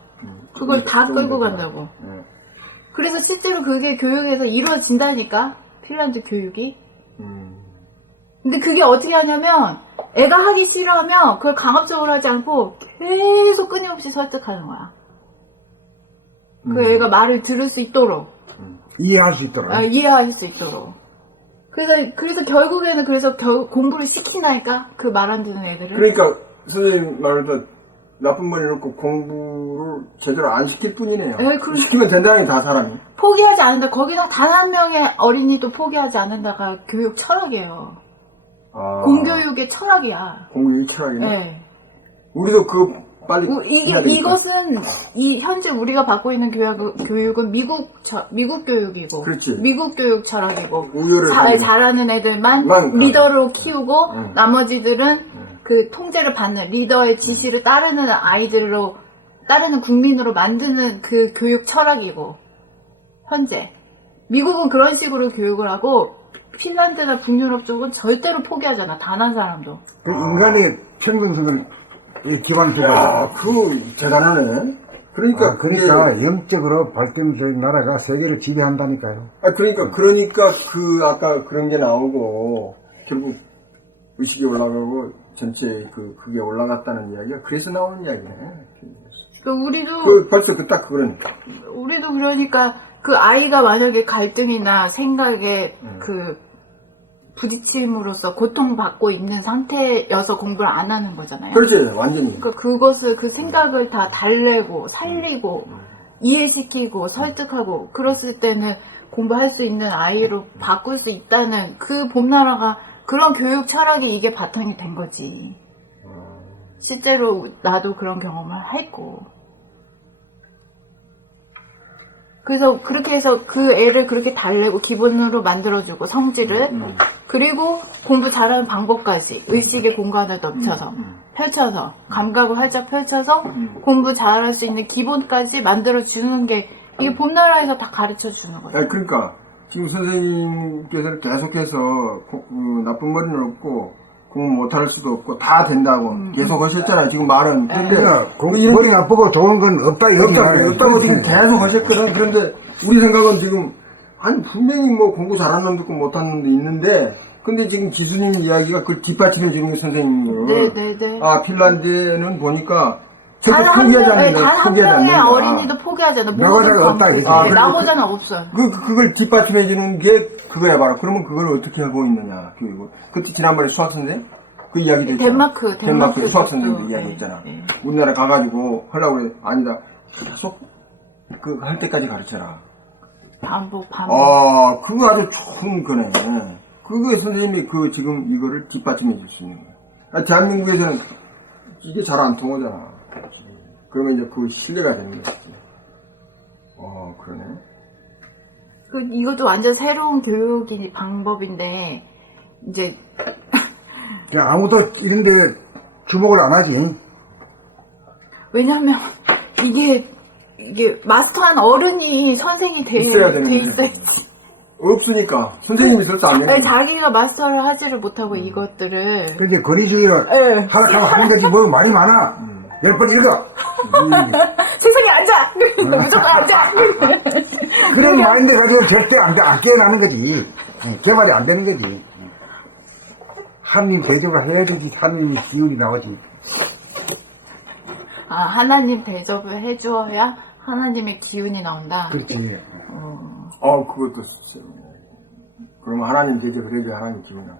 그걸 다 끌고 간다고. 그래서 실제로 그게 교육에서 이루어진다니까. 핀란드 교육이. 근데 그게 어떻게 하냐면 애가 하기 싫어하면 그걸 강압적으로 하지 않고 계속 끊임없이 설득하는 거야. 그 애가 말을 들을 수 있도록. 이해할 수 있도록. 이해할 수 있도록. 그래서 결국에는 공부를 시킨다니까? 그 말 안 듣는 애들을. 그러니까 선생님 말도 나쁜 머리 놓고 공부를 제대로 안 시킬 뿐이네요. 시키면 된다는 게 다 사람이. 포기하지 않는다. 거기서 단 한 명의 어린이도 포기하지 않는다가 교육 철학이에요. 공교육의 철학이야. 공교육 철학이네. 네. 우리도 빨리 이것은 현재 우리가 받고 있는 교육은 미국 교육이고, 그렇지. 미국 교육 철학이고, 우열을 잘하는 애들만 리더로 키우고 나머지들은 그 통제를 받는 리더의 지시를 따르는 따르는 국민으로 만드는 그 교육 철학이고, 현재 미국은 그런 식으로 교육을 하고 핀란드나 북유럽 쪽은 절대로 포기하잖아. 단 한 사람도. 그 인간의 평등성을 기반을 두고 대단하네. 그러니까 영적으로 발전된 나라가 세계를 지배한다니까요. 그러니까 아까 그런 게 나오고 결국 의식이 올라가고 전체 그게 올라갔다는 이야기가 그래서 나오는 이야기네. 우리도 벌써 딱 그러니까. 우리도 그러니까 그 아이가 만약에 갈등이나 생각에 부딪힘으로써 고통받고 있는 상태여서 공부를 안 하는 거잖아요. 그렇지, 완전히. 그러니까 그 생각을 다 달래고, 살리고, 이해시키고, 설득하고, 그랬을 때는 공부할 수 있는 아이로 바꿀 수 있다는 그 봄나라가 그런 교육 철학이 이게 바탕이 된 거지. 실제로 나도 그런 경험을 했고. 그래서 그렇게 해서 그 애를 그렇게 달래고 기본으로 만들어주고 성질을 그리고 공부 잘하는 방법까지 의식의 공간을 넘쳐서 펼쳐서 감각을 활짝 펼쳐서 공부 잘할 수 있는 기본까지 만들어주는 게 이게 봄나라에서 다 가르쳐주는 거예요. 그러니까 지금 선생님께서는 계속해서 나쁜 머리는 없고 공부 못할 수도 없고 다 된다고 계속 하셨잖아요. 지금 말은. 근데 머리 나쁘고 좋은 건 없다 없다고 지금 계속 하셨거든. 그런데 우리 생각은 지금 분명히 공부 잘하는 놈도 있고 못하는 놈도 있는데 근데 지금 기수님 이야기가 그걸 뒷받침해 주는 게 선생님을. 네네네. 핀란드에는 보니까 단 한 명의 않는다. 어린이도 포기하잖아. 나고자가 없다. 나고자는 없어요. 그걸 뒷받침해 주는 게 그거야 봐라. 그러면 그걸 어떻게 하고 있느냐 교육을. 그때 지난번에 수학 선생 그 이야기도 있잖아. 덴마크 수학 선생님도 이야기 있잖아. 우리나라 가가지고 하려고 그래. 아니다. 계속 할 때까지 가르쳐라. 반복. 그거 아주 좋은 거네. 그거 선생님이 지금 이거를 뒷받침해 줄 수 있는 거야. 대한민국에서는 이게 잘 안 통하잖아. 그러면 이제 그 신뢰가 되는 거지. 그러네. 이것도 완전 새로운 교육이 방법인데, 이제. 아무도 이런데 주목을 안 하지. 왜냐면, 이게 마스터한 어른이 선생이 돼 있어야지. 없으니까. 선생님이 있어도 안 되는 자기가 마스터를 하지를 못하고 이것들을. 그렇게 권위주의로 하는 거지 뭐 말이 많아. 10번 읽어. 세상에 앉아! 무조건 앉아! 그런 마인드 가지고 절대 안 깨어나는 거지. 개발이 안 되는 거지. 하나님 대접을 해야 되지. 하나님이 기운이 나오지. 아, 하나님 대접을 해주어야 하나님의 기운이 나온다. 그렇지. 그것도 쓰세요. 그러면 하나님 대접을 해줘야 하나님 기분이 나요.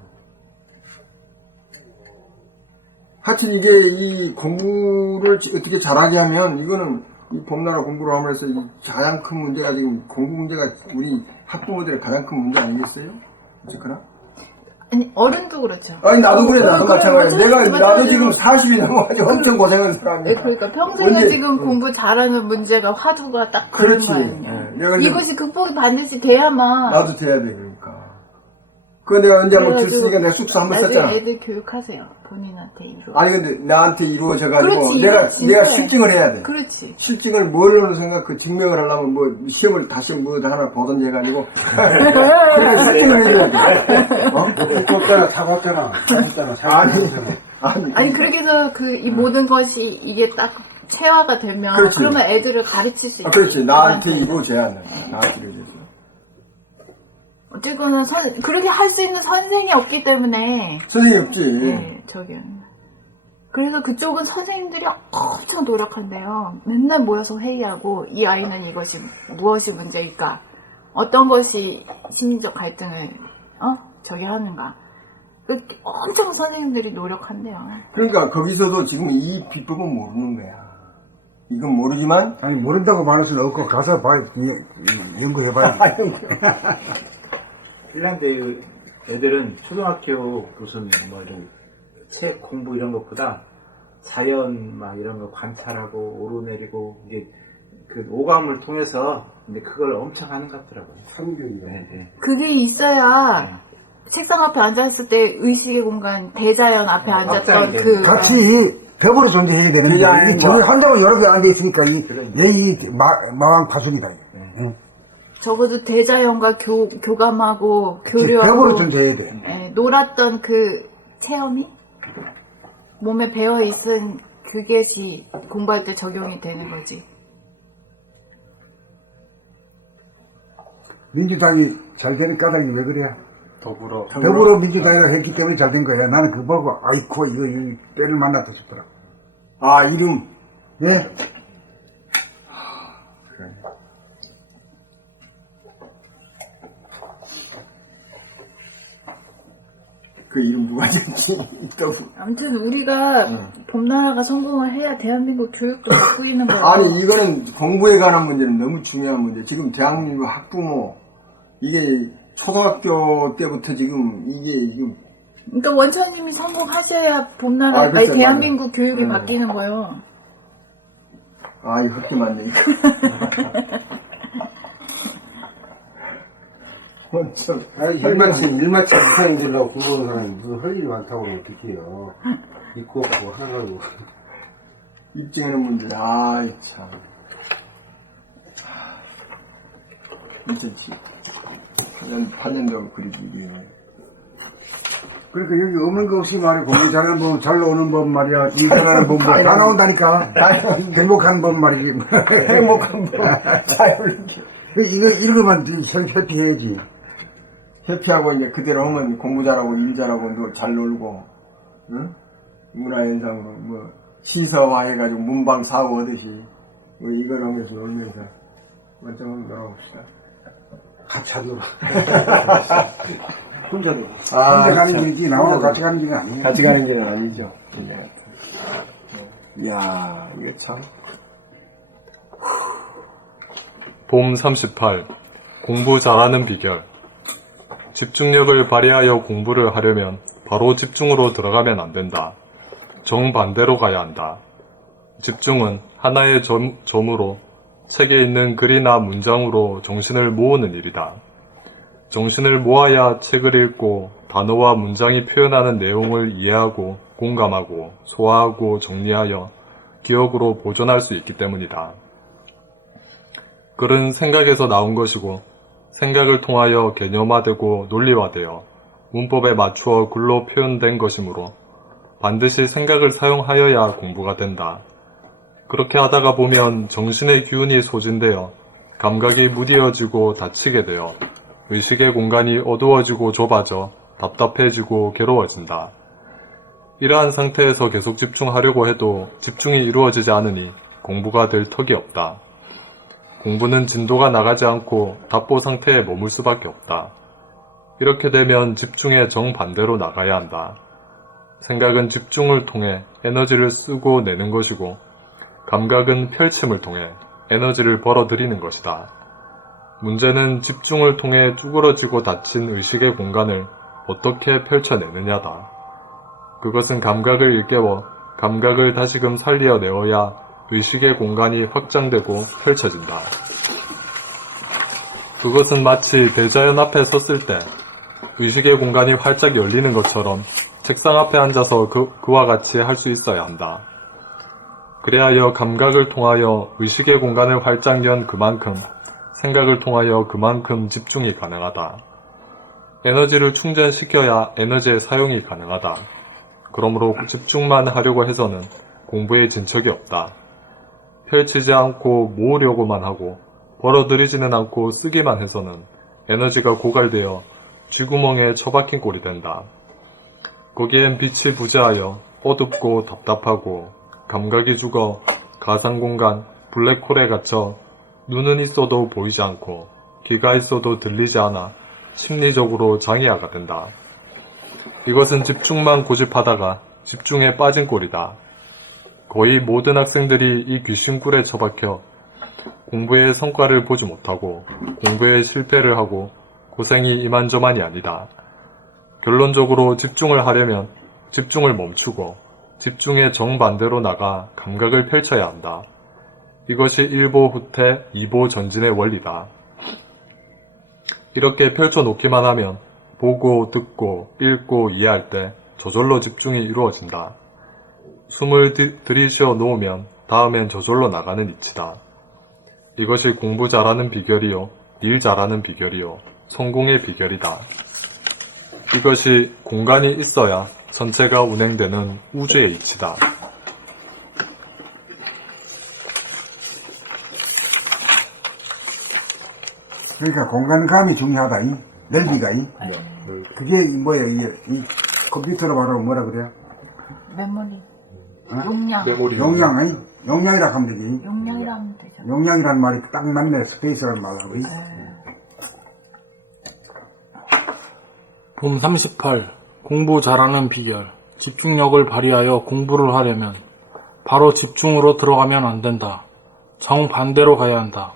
하여튼 이게 이 공부를 어떻게 잘하게 하면 이거는 이 봄나라 공부를 하면서 이 가장 큰 문제가 지금 공부 문제가 우리 학부모들의 가장 큰 문제 아니겠어요? 어쨌거나? 아니, 어른도 그렇죠. 아니 나도 그래 나도 그래, 마찬가지야. 맞아요. 나도 맞아요. 지금 40이 넘어가지고 엄청 고생한 네, 사람이야. 그러니까 평생을 언제- 지금 공부 잘하는 문제가 화두가 딱 그런 그렇지. 거 아니냐. 예, 내가 이제 이것이 극복이 반드시 돼야만. 나도 돼야 돼 그러니까. 그거 내가 언제 한번 그래가지고 들었으니까 내가 숙소 한번 나중에 썼잖아. 애들 교육하세요. 본인한테 이루. 아니 근데 나한테 이루어져가지고 그렇지, 내가 진짜. 실증을 해야 돼. 그렇지. 실증을 뭘로 생각 그 증명을 하려면 뭐 시험을 다시 뭐 하나 보던지 해가지고 그래 실증을 해줘야 돼. 어? 떴잖아, 사봤잖아. 사봤잖아. 아니 그렇게 해서 이 모든 것이 이게 딱 체화가 되면 그렇지. 그러면 애들을 가르칠 수 있어. 그렇지 나한테 이루어져야 돼. 나한테 이루어져서. 어쨌거나 그렇게 할 수 있는 선생이 없기 때문에 선생님 없지. 네, 그래서 그쪽은 선생님들이 엄청 노력한대요. 맨날 모여서 회의하고 이 아이는 무엇이 문제일까? 어떤 것이 심리적 갈등을 하는가? 엄청 선생님들이 노력한대요. 그러니까 거기서도 지금 이 비법은 모르는 거야. 이건 모르지만 아니, 모른다고 말할 수는 없고, 가서 봐야, 연구해봐야 돼. 핀란드 애들은 초등학교 무슨 뭐 이런 책 공부 이런 것보다 자연 막 이런 거 관찰하고 오르내리고 이게 그 오감을 통해서 근데 그걸 엄청 하는 것 같더라고요. 삼교이다. 네. 그게 있어야 책상 앞에 앉아있을 때 의식의 공간, 대자연 앞에 앉았던 확장이 그 같이 벽으로 존재해야 되는데, 대자연과- 이 저를 한다고 여러 개 앉아있으니까, 이 마왕 파순이다. 응. 적어도 대자연과 교감하고 벽으로 교류하고 존재해야 돼. 예, 놀았던 그 체험이 몸에 배어있은 그것이 공부할 때 적용이 되는 거지. 민주당이 잘 되는 까닭이 왜 그래? 더불어. 더불어민주당이라 했기 때문에 잘 된 거야. 나는 그거 보고, 아이고, 이거 때를 만났다 싶더라. 아 이름 예? 그 이름 누가 지었지? 아무튼 우리가 봄나라가 성공을 해야 대한민국 교육도 바꾸이는 거예요. 아니 이거는 공부에 관한 문제는 너무 중요한 문제. 지금 대한민국 학부모 이게 초등학교 때부터 지금 이게 지금 그러니까 원처님이 성공하셔야 봄나라, 아, 그렇죠, 대한민국 교육이 바뀌는 거예요. 아 이거 헛기 맞네 이거. 참 일마치 이상이 되려고 공부하는 사람이 무슨 할 일이 많다고 그러면 어떻게 해요. 있고 없고 하나가지고. 입증하는 문제. 아이 참. 진짜 8년도 그리기 이게. 그러니까 여기 없는 거 없이 말이야. 공부 잘하는 법, 잘 노는 법 말이야. 일 잘하는 법, 다 나온다니까. 행복한 법 말이지. 행복한 법. 자유를. 이런 것만 회피해야지. 회피하고 이제 그대로 하면 공부 잘하고 일 잘하고 또 잘 놀고, 응? 문화현상으로 뭐 시서화 해가지고 문방 사고 하듯이 뭐 이걸 하면서 놀면서 먼저 놀아봅시다. 같이 하더라. 혼자 놀아. 혼자 가는 길이지, 나하고 같이 가는 길은 아니에요. 같이 가는 길은 아니죠. 이야, 이거 참. 봄 38. 공부 잘하는 비결. 집중력을 발휘하여 공부를 하려면 바로 집중으로 들어가면 안 된다. 정반대로 가야 한다. 집중은 하나의 점으로 책에 있는 글이나 문장으로 정신을 모으는 일이다. 정신을 모아야 책을 읽고 단어와 문장이 표현하는 내용을 이해하고 공감하고 소화하고 정리하여 기억으로 보존할 수 있기 때문이다. 글은 생각에서 나온 것이고 생각을 통하여 개념화되고 논리화되어 문법에 맞추어 글로 표현된 것이므로 반드시 생각을 사용하여야 공부가 된다. 그렇게 하다가 보면 정신의 기운이 소진되어 감각이 무뎌지고 닫히게 되어 의식의 공간이 어두워지고 좁아져 답답해지고 괴로워진다. 이러한 상태에서 계속 집중하려고 해도 집중이 이루어지지 않으니 공부가 될 턱이 없다. 공부는 진도가 나가지 않고 답보 상태에 머물 수밖에 없다. 이렇게 되면 집중의 정반대로 나가야 한다. 생각은 집중을 통해 에너지를 쓰고 내는 것이고, 감각은 펼침을 통해 에너지를 벌어들이는 것이다. 문제는 집중을 통해 쭈그러지고 닫힌 의식의 공간을 어떻게 펼쳐내느냐다. 그것은 감각을 일깨워 감각을 다시금 살려내어야 의식의 공간이 확장되고 펼쳐진다. 그것은 마치 대자연 앞에 섰을 때 의식의 공간이 활짝 열리는 것처럼 책상 앞에 앉아서 그와 같이 할 수 있어야 한다. 그래야 감각을 통하여 의식의 공간을 활짝 연 그만큼 생각을 통하여 그만큼 집중이 가능하다. 에너지를 충전시켜야 에너지의 사용이 가능하다. 그러므로 집중만 하려고 해서는 공부에 진척이 없다. 펼치지 않고 모으려고만 하고 벌어들이지는 않고 쓰기만 해서는 에너지가 고갈되어 쥐구멍에 처박힌 꼴이 된다. 거기엔 빛이 부재하여 어둡고 답답하고 감각이 죽어 가상공간 블랙홀에 갇혀 눈은 있어도 보이지 않고 귀가 있어도 들리지 않아 심리적으로 장애아가 된다. 이것은 집중만 고집하다가 집중에 빠진 꼴이다. 거의 모든 학생들이 이 귀신굴에 처박혀 공부의 성과를 보지 못하고 공부에 실패를 하고 고생이 이만저만이 아니다. 결론적으로 집중을 하려면 집중을 멈추고 집중의 정반대로 나가 감각을 펼쳐야 한다. 이것이 1보 후퇴, 2보 전진의 원리다. 이렇게 펼쳐놓기만 하면 보고, 듣고, 읽고, 이해할 때 저절로 집중이 이루어진다. 숨을 들이쉬어 놓으면 다음엔 저절로 나가는 이치다. 이것이 공부 잘하는 비결이요, 일 잘하는 비결이요, 성공의 비결이다. 이것이 공간이 있어야 전체가 운행되는 우주의 이치다. 그러니까 공간감이 중요하다. 넓이가. 그게 뭐야, 이 컴퓨터로 말하면 뭐라 그래요? 메모리. 용량. 용량이라 하면 되지. 용량이라 하면 되죠. 용량이란 말이 딱 맞네. 스페이스라는 말하고. 봄 38. 공부 잘하는 비결. 집중력을 발휘하여 공부를 하려면 바로 집중으로 들어가면 안 된다. 정반대로 가야 한다.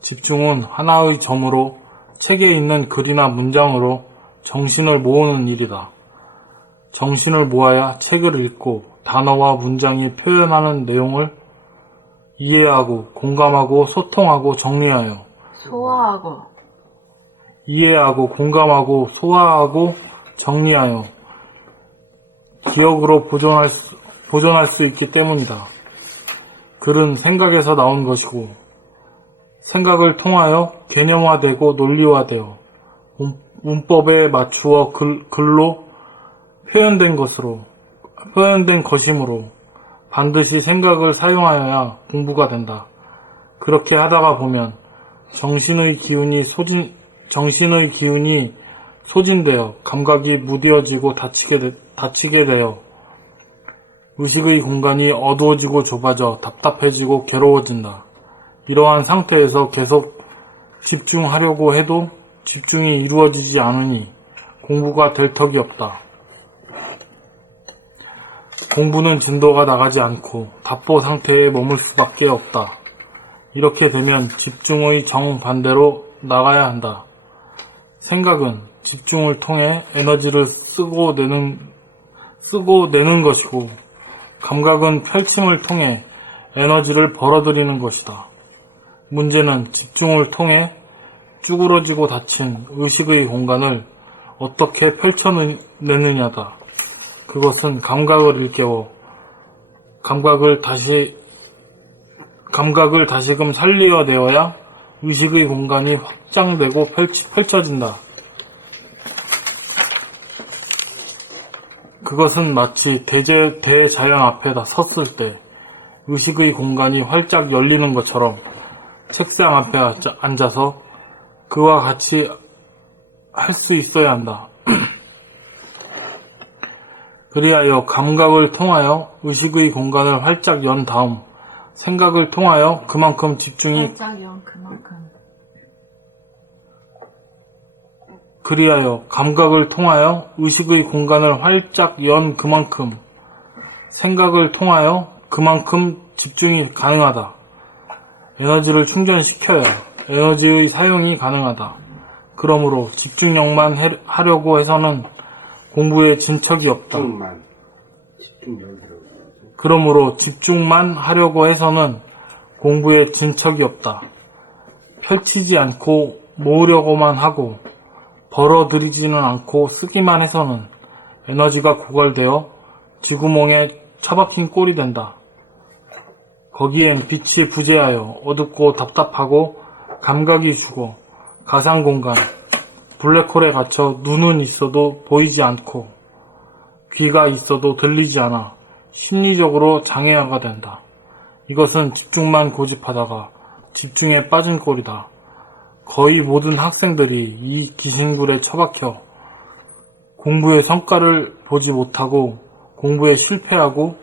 집중은 하나의 점으로 책에 있는 글이나 문장으로 정신을 모으는 일이다. 정신을 모아야 책을 읽고 단어와 문장이 표현하는 내용을 이해하고 공감하고 소통하고 정리하여 소화하고 이해하고 공감하고 소화하고 정리하여 기억으로 보존할 수 있기 때문이다. 글은 생각에서 나온 것이고 생각을 통하여 개념화되고 논리화되어 문법에 맞추어 글로 표현된 것이므로 반드시 생각을 사용하여야 공부가 된다. 그렇게 하다가 보면 정신의 기운이 소진되어 감각이 무뎌지고 닫히게 되어 의식의 공간이 어두워지고 좁아져 답답해지고 괴로워진다. 이러한 상태에서 계속 집중하려고 해도 집중이 이루어지지 않으니 공부가 될 턱이 없다. 공부는 진도가 나가지 않고 답보 상태에 머물 수밖에 없다. 이렇게 되면 집중의 정반대로 나가야 한다. 생각은 집중을 통해 에너지를 쓰고 내는 것이고, 감각은 펼침을 통해 에너지를 벌어들이는 것이다. 문제는 집중을 통해 쭈그러지고 닫힌 의식의 공간을 어떻게 펼쳐내느냐다. 그것은 감각을 일깨워 감각을 다시금 살려내어야 의식의 공간이 확장되고 펼쳐진다. 그것은 마치 대자연 앞에다 섰을 때 의식의 공간이 활짝 열리는 것처럼 책상 앞에 앉아서 그와 같이 할 수 있어야 한다. 그리하여 감각을 통하여 의식의 공간을 활짝 연 다음 생각을 통하여 그만큼 집중이 활짝 연 그만큼. 그리하여 감각을 통하여 의식의 공간을 활짝 연 그만큼 생각을 통하여 그만큼 집중이 가능하다. 에너지를 충전시켜야 에너지의 사용이 가능하다. 그러므로 집중력만 하려고 해서는 공부에 진척이 없다. 집중력 들어가요. 그러므로 집중만 하려고 해서는 공부에 진척이 없다. 펼치지 않고 모으려고만 하고 벌어들이지는 않고 쓰기만 해서는 에너지가 고갈되어 쥐구멍에 처박힌 꼴이 된다. 거기엔 빛이 부재하여 어둡고 답답하고 감각이 죽어 가상공간, 블랙홀에 갇혀 눈은 있어도 보이지 않고 귀가 있어도 들리지 않아 심리적으로 장애아가 된다. 이것은 집중만 고집하다가 집중에 빠진 꼴이다. 거의 모든 학생들이 이 기신굴에 처박혀 공부의 성과를 보지 못하고 공부에 실패하고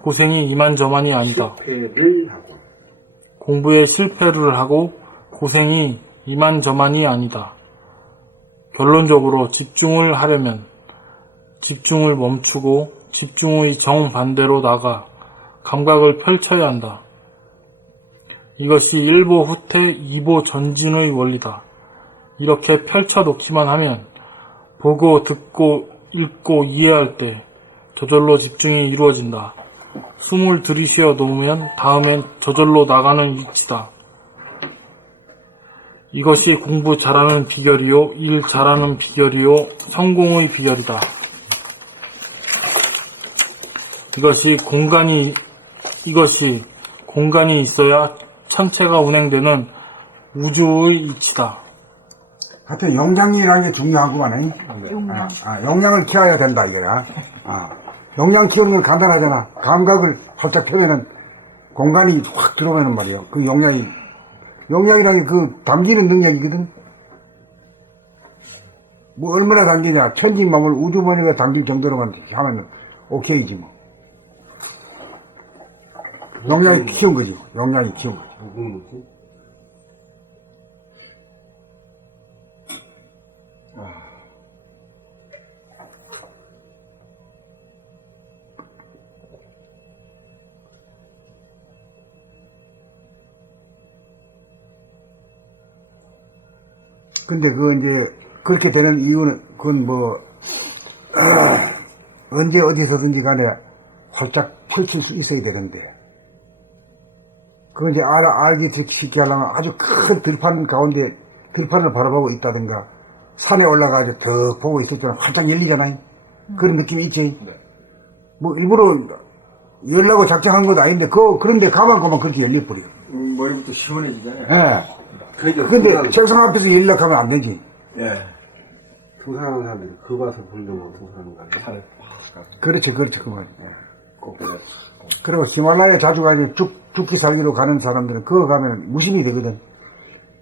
고생이 이만저만이 아니다. 실패를 하고. 공부에 실패를 하고 고생이 이만저만이 아니다. 결론적으로 집중을 하려면 집중을 멈추고 집중의 정반대로 나가 감각을 펼쳐야 한다. 이것이 1보 후퇴 2보 전진의 원리다. 이렇게 펼쳐놓기만 하면 보고 듣고 읽고 이해할 때 저절로 집중이 이루어진다. 숨을 들이쉬어 놓으면 다음엔 저절로 나가는 위치다. 이것이 공부 잘하는 비결이요, 일 잘하는 비결이요, 성공의 비결이다. 이것이 공간이 있어야 천체가 운행되는 우주의 이치다. 하여튼 용량이라는 게 중요하구만. 용량. 용량을 키워야 된다 이거야. 용량 키우는 건 간단하잖아. 감각을 활짝 펴면은 공간이 확 들어오면 말이에요. 그 용량이라는 게 그 당기는 능력이거든. 뭐 얼마나 당기냐. 천지만물 우주머니가 당길 정도로만 하면 오케이지 뭐. 용량이 키운 거지. 용량이 키운 거지. 무슨 뭐지? 근데 이제 그렇게 되는 이유는 그건 언제 어디서든지 간에 활짝 펼칠 수 있어야 되는데 그건 이제 알기 쉽게 하려면 아주 큰 들판 가운데 들판을 바라보고 있다든가 산에 올라가서 더 보고 있을 때는 활짝 열리잖아요. 그런 느낌이 있지. 뭐 일부러 열라고 작정한 것도 아닌데 그런데 가만 그렇게 열려버려. 머리부터 시원해지잖아요. 예. 그죠. 근데 책상 앞에서 열려고 하면 안 되지. 예. 등산하는 사람들이 그 밭을 보려고 등산하는 거 아니야? 산에 그렇지, 그만. 꼭 그리고 히말라야 자주 가면 죽기 살기로 가는 사람들은 그거 가면 무심이 되거든.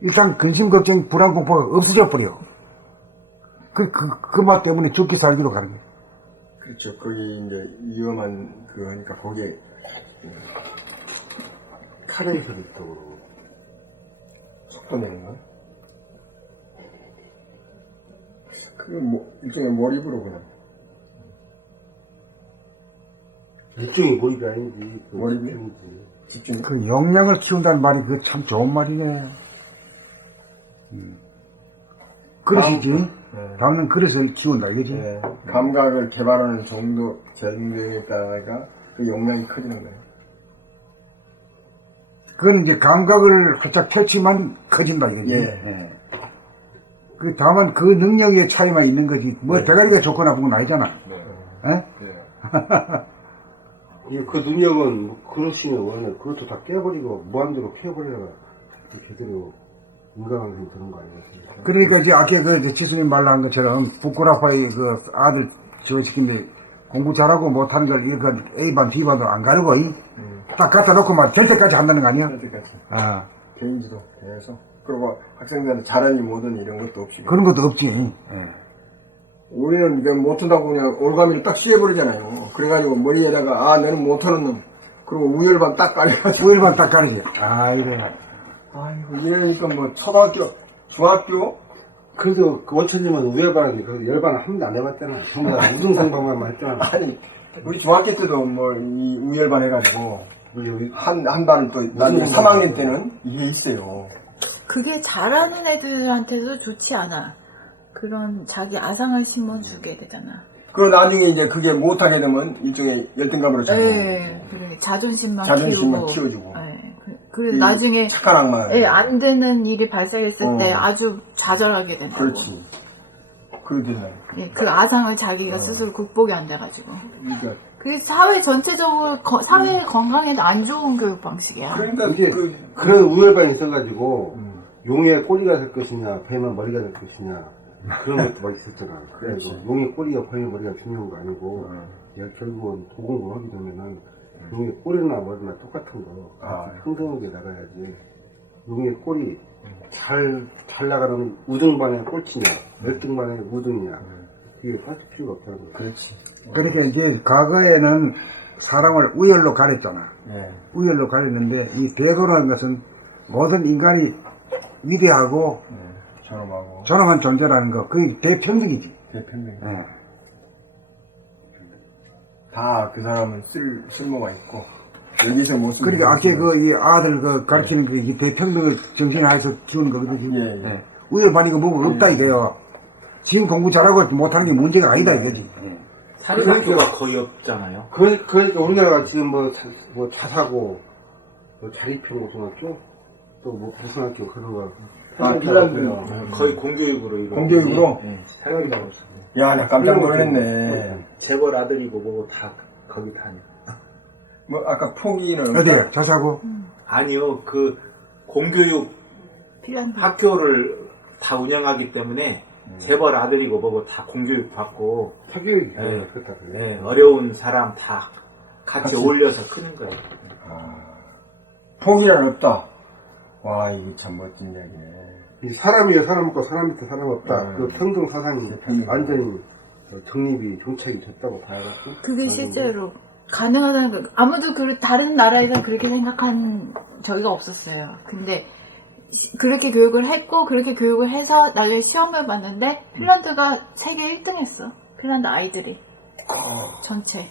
일단 근심, 걱정, 불안, 공포가 없어져 버려. 그 맛 때문에 죽기 살기로 가는 거야. 그렇죠. 거기 이제 위험한 하니까 거기에 칼을 그립도 섞어내는 거야? 그게 일종의 몰입으로 그냥. 일종의 몰입이 아니지. 몰입이? 집중이지. 집중. 그 역량을 키운다는 말이 그 참 좋은 말이네. 그릇이지. 다음은 그릇을 키운다, 이거지. 예. 감각을 개발하는 정도에 따라가 그 역량이 커지는 거예요. 그건 이제 감각을 활짝 펼치만 커진다, 이거지. 예. 다만 그 능력의 차이만 있는 거지. 뭐 대가리가 좋고 나쁜 건 아니잖아. 예? 그 능력은 그릇이면 원래 그릇도 다 깨버리고 무한대로 피워버리다가 제대로 인간관계에 드는 거 아니에요? 그러니까 이제 아까 지수님 말로 한 것처럼 부끄라파의 그 아들 지원시킨데 공부 잘하고 못하는 걸 이거 A반, B반도 안 가르고 딱 갖다 놓고 막 될 때까지 한다는 거 아니야? 개인지도 돼서 그리고 학생들한테 잘하니 못하니 이런 것도 없이 그런 것도 없지. 예. 우리는 그냥 못한다고 그냥 올가미를 딱 씌워버리잖아요. 그래가지고 머리에다가, 아, 너는 못하는 놈. 그리고 우열반 딱 깔려가지고. 우일반 딱 가리지. 아, 이래. 아이고, 이러니까 뭐, 초등학교, 중학교? 그래도 그 원천님은 우열반은 그 열반은 한 번도 안 해봤잖아. 전부 다 우승상방만 했잖아. 아니, 우리 중학교 때도 뭐, 이 우열반 해가지고, 한 반은 또, 나중에 3학년 때는 이게 있어요. 그게 잘하는 애들한테도 좋지 않아. 그런 자기 아상을 심어주게 되잖아. 그리고 나중에 이제 그게 못하게 되면 일종의 열등감으로 네, 그래. 자존심만 키워주고. 네. 그래서 나중에 착한 악마. 안 되는 일이 발생했을 때 아주 좌절하게 된다고. 그렇지. 그렇게 된다. 예, 그 아상을 자기가 스스로 극복이 안 돼가지고. 그러니까, 그게 사회 전체적으로 사회 건강에도 안 좋은 교육 방식이야. 그러니까 이게 그런 우열반이 있어가지고 용의 꼬리가 될 것이냐 뱀의 머리가 될 것이냐 그런 것도 막 있었잖아. 그래서 용의 꼬리가 뱀의 머리가 중요한 거 아니고 얘가 결국은 도공을 하게 되면은 용의 꼬리나 머리나 똑같은 거 평등하게 나가야지. 용의 꼬리 잘 나가는 우등반의 꼴찌냐 열등반의 우등이냐 그게 따질 필요가 없다는 거야. 그렇지. 그러니까 이제 과거에는 사람을 우열로 가렸잖아. 네. 우열로 가렸는데 이 대도라는 것은 모든 인간이 위대하고 존엄한 존재라는 거, 그게 대평등이지. 대평등. 예. 다 그 사람은 쓸모가 있고, 여기서 못 쓰는. 그러니까 아까 이 아들 가르치는 이 대평등 정신을 하에서 키우는 거거든요. 예. 우열반이고 뭐가 없다 이거요. 지금 공부 잘하고 못하는 게 문제가 아니다 이거지. 사립학교가 거의 없잖아요. 그러니까 우리나라가 지금 뭐 자사고, 뭐 자립형고등학교, 또 뭐 부산학교 그런 거. 핀란드는 거의 공교육으로 이루어지지. 공교육으로? 사립학교가 없어요. 야, 나 깜짝 놀랐네. 재벌 아들이고 뭐고 다 거기 다니. 뭐, 아까 포기는. 어디야? 자사고? 아니요, 그 공교육 핀란드. 학교를 다 운영하기 때문에 재벌 아들이고 뭐고 다 공교육 받고 사교육이 네. 그렇다 그래. 네, 어려운 사람 다 같이 어울려서 크는 거예요. 포기는 없다. 와, 이게 참 멋진 이야기네. 이 사람 위에 사람 없고 사람 밑에 사람 없다. 그 평등 사상이 완전히 정립이 정착이 됐다고 봐야겠고. 그게 실제로 가능하다는 거. 아무도 다른 나라에서 그렇게 생각한 적이 없었어요. 근데 그렇게 교육을 했고 그렇게 교육을 해서 나중에 시험을 봤는데 핀란드가 세계 1등 했어. 핀란드 아이들이 전체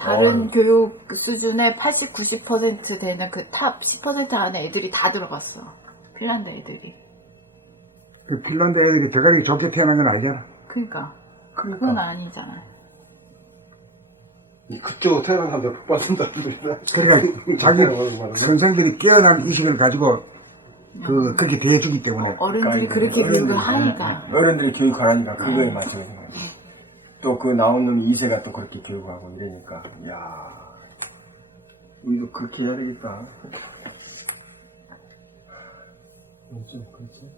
다른 교육 수준의 80, 90% 되는 그 탑 10% 안에 애들이 다 들어갔어. 핀란드 애들이. 그 핀란드 애들이 대가리 좋게 태어난 건 아니잖아. 그러니까 그건 아니잖아요. 그쪽으로 태어난 사람들 복 받는다. 그러니까 자기 선생들이 깨어난 의식을 가지고 그렇게 대해주기 때문에. 어른들이 그렇게 교육을 하니까. 어른들이 교육하라니까 그거에 맞춰서 거지. 또 그 나온 놈 2세가 또 그렇게 교육하고 이러니까, 야 우리도 그렇게 해야 되겠다. 그렇지?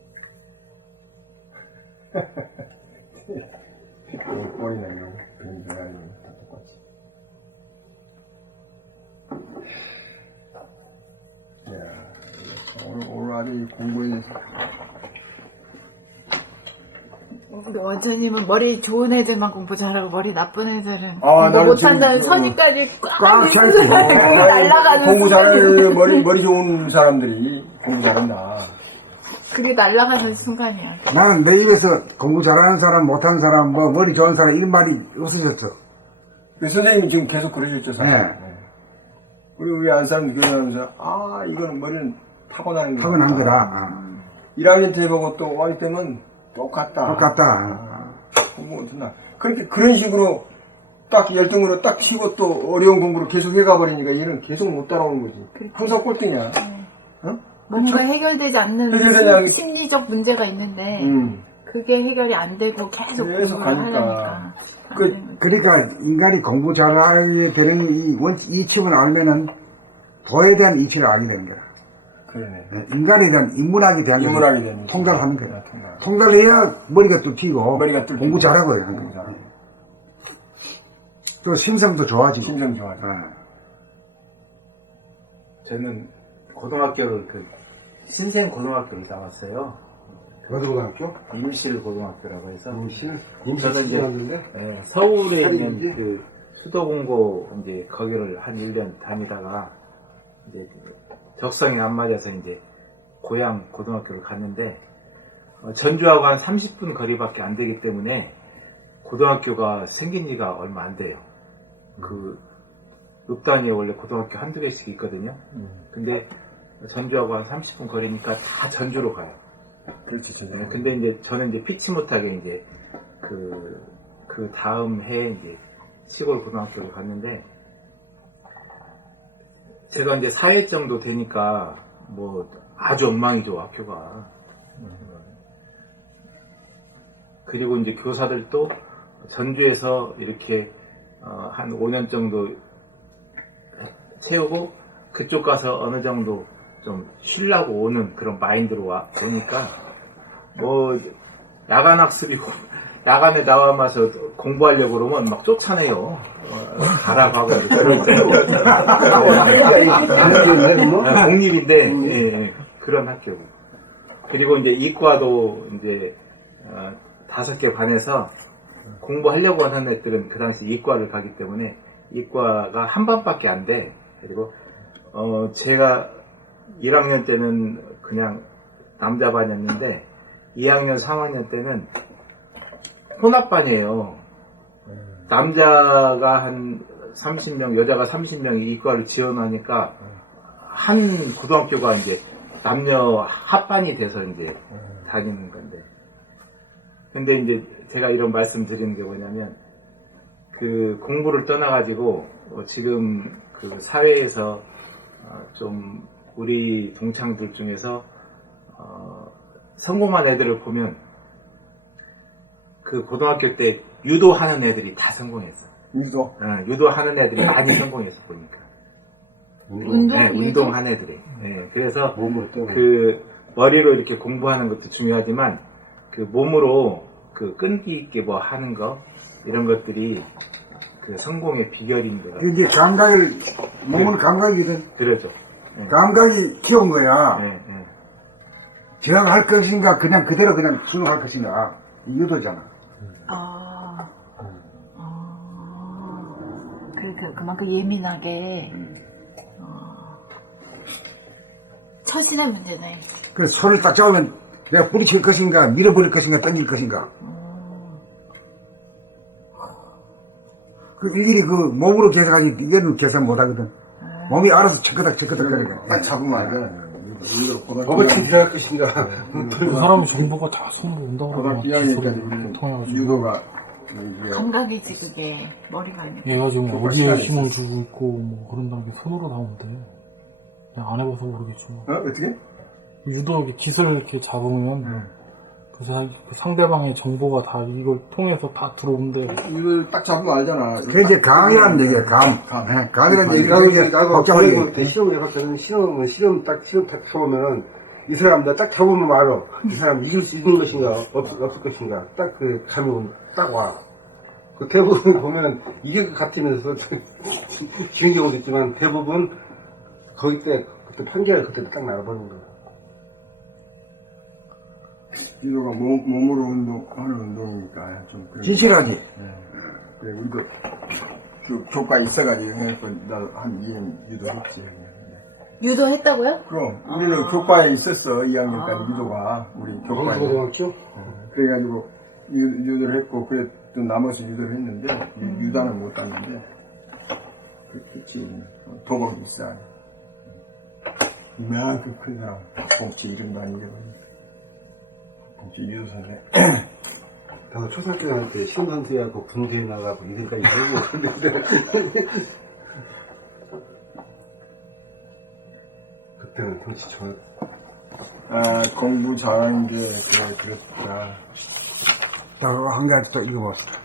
꼴이네요. 변제하는 다 똑같이. 야, 오늘 아주 공부에 대해서. 우리 원장님은 머리 좋은 애들만 공부 잘하고 머리 나쁜 애들은 아, 공부 나는 못한다는 지금 선입까지 꽉 꽉 있는 차있어. 순간에 그게 날아가는 공부 순간이야. 잘하는 머리 좋은 사람들이 공부 잘한다. 그게 날아가는 순간이야. 나는 내 입에서 공부 잘하는 사람, 못하는 사람, 뭐 머리 좋은 사람 이런 말이 없어졌어. 그 선생님이 지금 계속 그러셨죠, 사실. 네. 네. 우리 안 사람들 교육하면서, 아, 이거는 머리는 타고나는 거다. 타고난 거다. 1학년 때 보고 또 5학년 때면 똑같다. 똑같다. 공부 못한다. 그렇게 그런 식으로 딱 열등으로 딱 치고 또 어려운 공부를 계속 해가 버리니까 얘는 계속 못 따라오는 거지. 항상 꼴등이야. 어? 뭔가 해결되지 않는 해결되지 않는 심리적 문제가 있는데 그게 해결이 안 되고 계속 계속 공부를 가니까. 하려니까. 그러니까 인간이 공부 잘하게 되는 이치를 알면은 도에 대한 이치를 알게 되는 거야. 그러네. 인간에 대한 인문학에 대한 인문학에 대한 통달하는 거야. 이치. 통달. 통달을 해야 머리가 뚫히고 머리가 뚫히고. 공부 잘하고 공부 잘하고. 또 심성도 좋아지고. 심성 좋아져. 저는 고등학교를 신생 고등학교를 나왔어요. 어디 고등학교? 임실고등학교라고 해서 임실? 저는 임실 이제 지나는데? 네, 서울에 있는 살인이지? 그 수도공고 이제 거기를 한 1년 다니다가 이제 적성이 안 맞아서 이제 고향 고등학교를 갔는데 전주하고 한 30분 거리밖에 안 되기 때문에 고등학교가 생긴 지가 얼마 안 돼요. 그 읍단위에 원래 고등학교 한두 개씩 있거든요. 근데 전주하고 한 30분 거리니까 다 전주로 가요. 그렇지, 네, 근데 이제 저는 이제 피치 못하게 이제 그 다음 해에 이제 시골 고등학교를 갔는데 제가 이제 4회 정도 되니까 뭐 아주 엉망이죠, 학교가. 그리고 이제 교사들도 전주에서 이렇게 한 5년 정도 채우고 그쪽 가서 어느 정도 좀 쉬려고 오는 그런 마인드로 오니까 뭐 야간 학습이고 야간에 나와서 공부하려고 그러면 막 쫓아내요. 가라고 하고 공립인데 예, 그런 학교고. 그리고 이제 이과도 이제 5개 반에서 공부하려고 하는 애들은 그 당시 이과를 가기 때문에 이과가 한 반밖에 안 돼. 그리고 제가 1학년 때는 그냥 남자 반이었는데 2학년 3학년 때는 혼합반이에요. 남자가 한 30명, 여자가 30명이 이과를 지원하니까 한 고등학교가 이제 남녀 합반이 돼서 이제 다니는 건데. 근데 이제 제가 이런 말씀 드리는 게 뭐냐면 그 공부를 떠나가지고 지금 그 사회에서 좀 우리 동창들 중에서 성공한 애들을 보면 그 고등학교 때 유도하는 애들이 다 성공했어. 유도? 유도하는 애들이 많이 성공했어 보니까. 운동한 애들이. 네, 그래서 그 머리로 이렇게 공부하는 것도 중요하지만 그 몸으로 그 끈기 있게 뭐 하는 거 이런 것들이 그 성공의 비결인 것 같아요. 이게 감각을, 몸은 감각이거든. 그렇죠. 네. 감각이 키운 거야. 네, 네. 저항할 것인가, 그냥 그대로 그냥 수용할 것인가. 이 유도잖아. 그만큼 예민하게 처신의 문제네. 그래서 손을 딱 잡으면 내가 부딪힐 것인가, 밀어버릴 것인가, 던질 것인가. 그 일일이 그 몸으로 계산하기, 이거는 계산 못 하거든. 몸이 알아서 척거닥 거리니까. 딱 잡으면 안 돼. 법을 지킬할 것인가. 그 사람이 정보가 다 손으로 온다고 그러면 고등학교 2학년까지 통해가지고 유도가 감각이지 그게 머리가 아니고. 얘가 지금 교과 어디에 시간에 힘을 있었어. 주고 있고 뭐 그런다는 게 손으로 나오는데 내가 안 해봐서 모르겠지만 어떻게? 유도 이렇게 기술을 이렇게 잡으면 그 상대방의 정보가 다 이걸 통해서 다 들어오는데 이걸 딱 잡으면 알잖아. 그게 이제 감이라는 얘기야, 감. 감이라는 얘기가 되게 복잡하게. 실험 해봤거든. 실험 딱 해보면은 이 사람 나 딱 잡으면 알아. 이 사람 이길 수 있는 것인가 없을 것인가 딱 그 감이 딱 와. 그 대부분 보면 이길 것 같으면서 지는 경우도 있지만 대부분 거기 때 그때 판결 그때 딱 나가버리는 거야. 유도가 몸으로 하는 운동이니까 좀 그런 진실하지. 그래 우리도 교과에 있어가지고 해갖고 나한 2년 유도했지. 유도했다고요? 그럼 우리는 교과에 있었어 2학년까지 유도가 우리 교과에. 고등학교? 그래가지고 유도를 했고 그래 또 남아서 유도를 했는데 유단은 못 땄는데 그렇겠지. 도박이 비싸. 이만큼 큰 사람 봉치 이름도 아니게 봉치 유도 선생. 나도 초등학교 다닐 때 시험 선수하고 군대에 나가고 이름까지 해보고 그랬는데 그때는 정치 공부 잘하는 게 그렇다. 한 가지 또 읽어봅시다.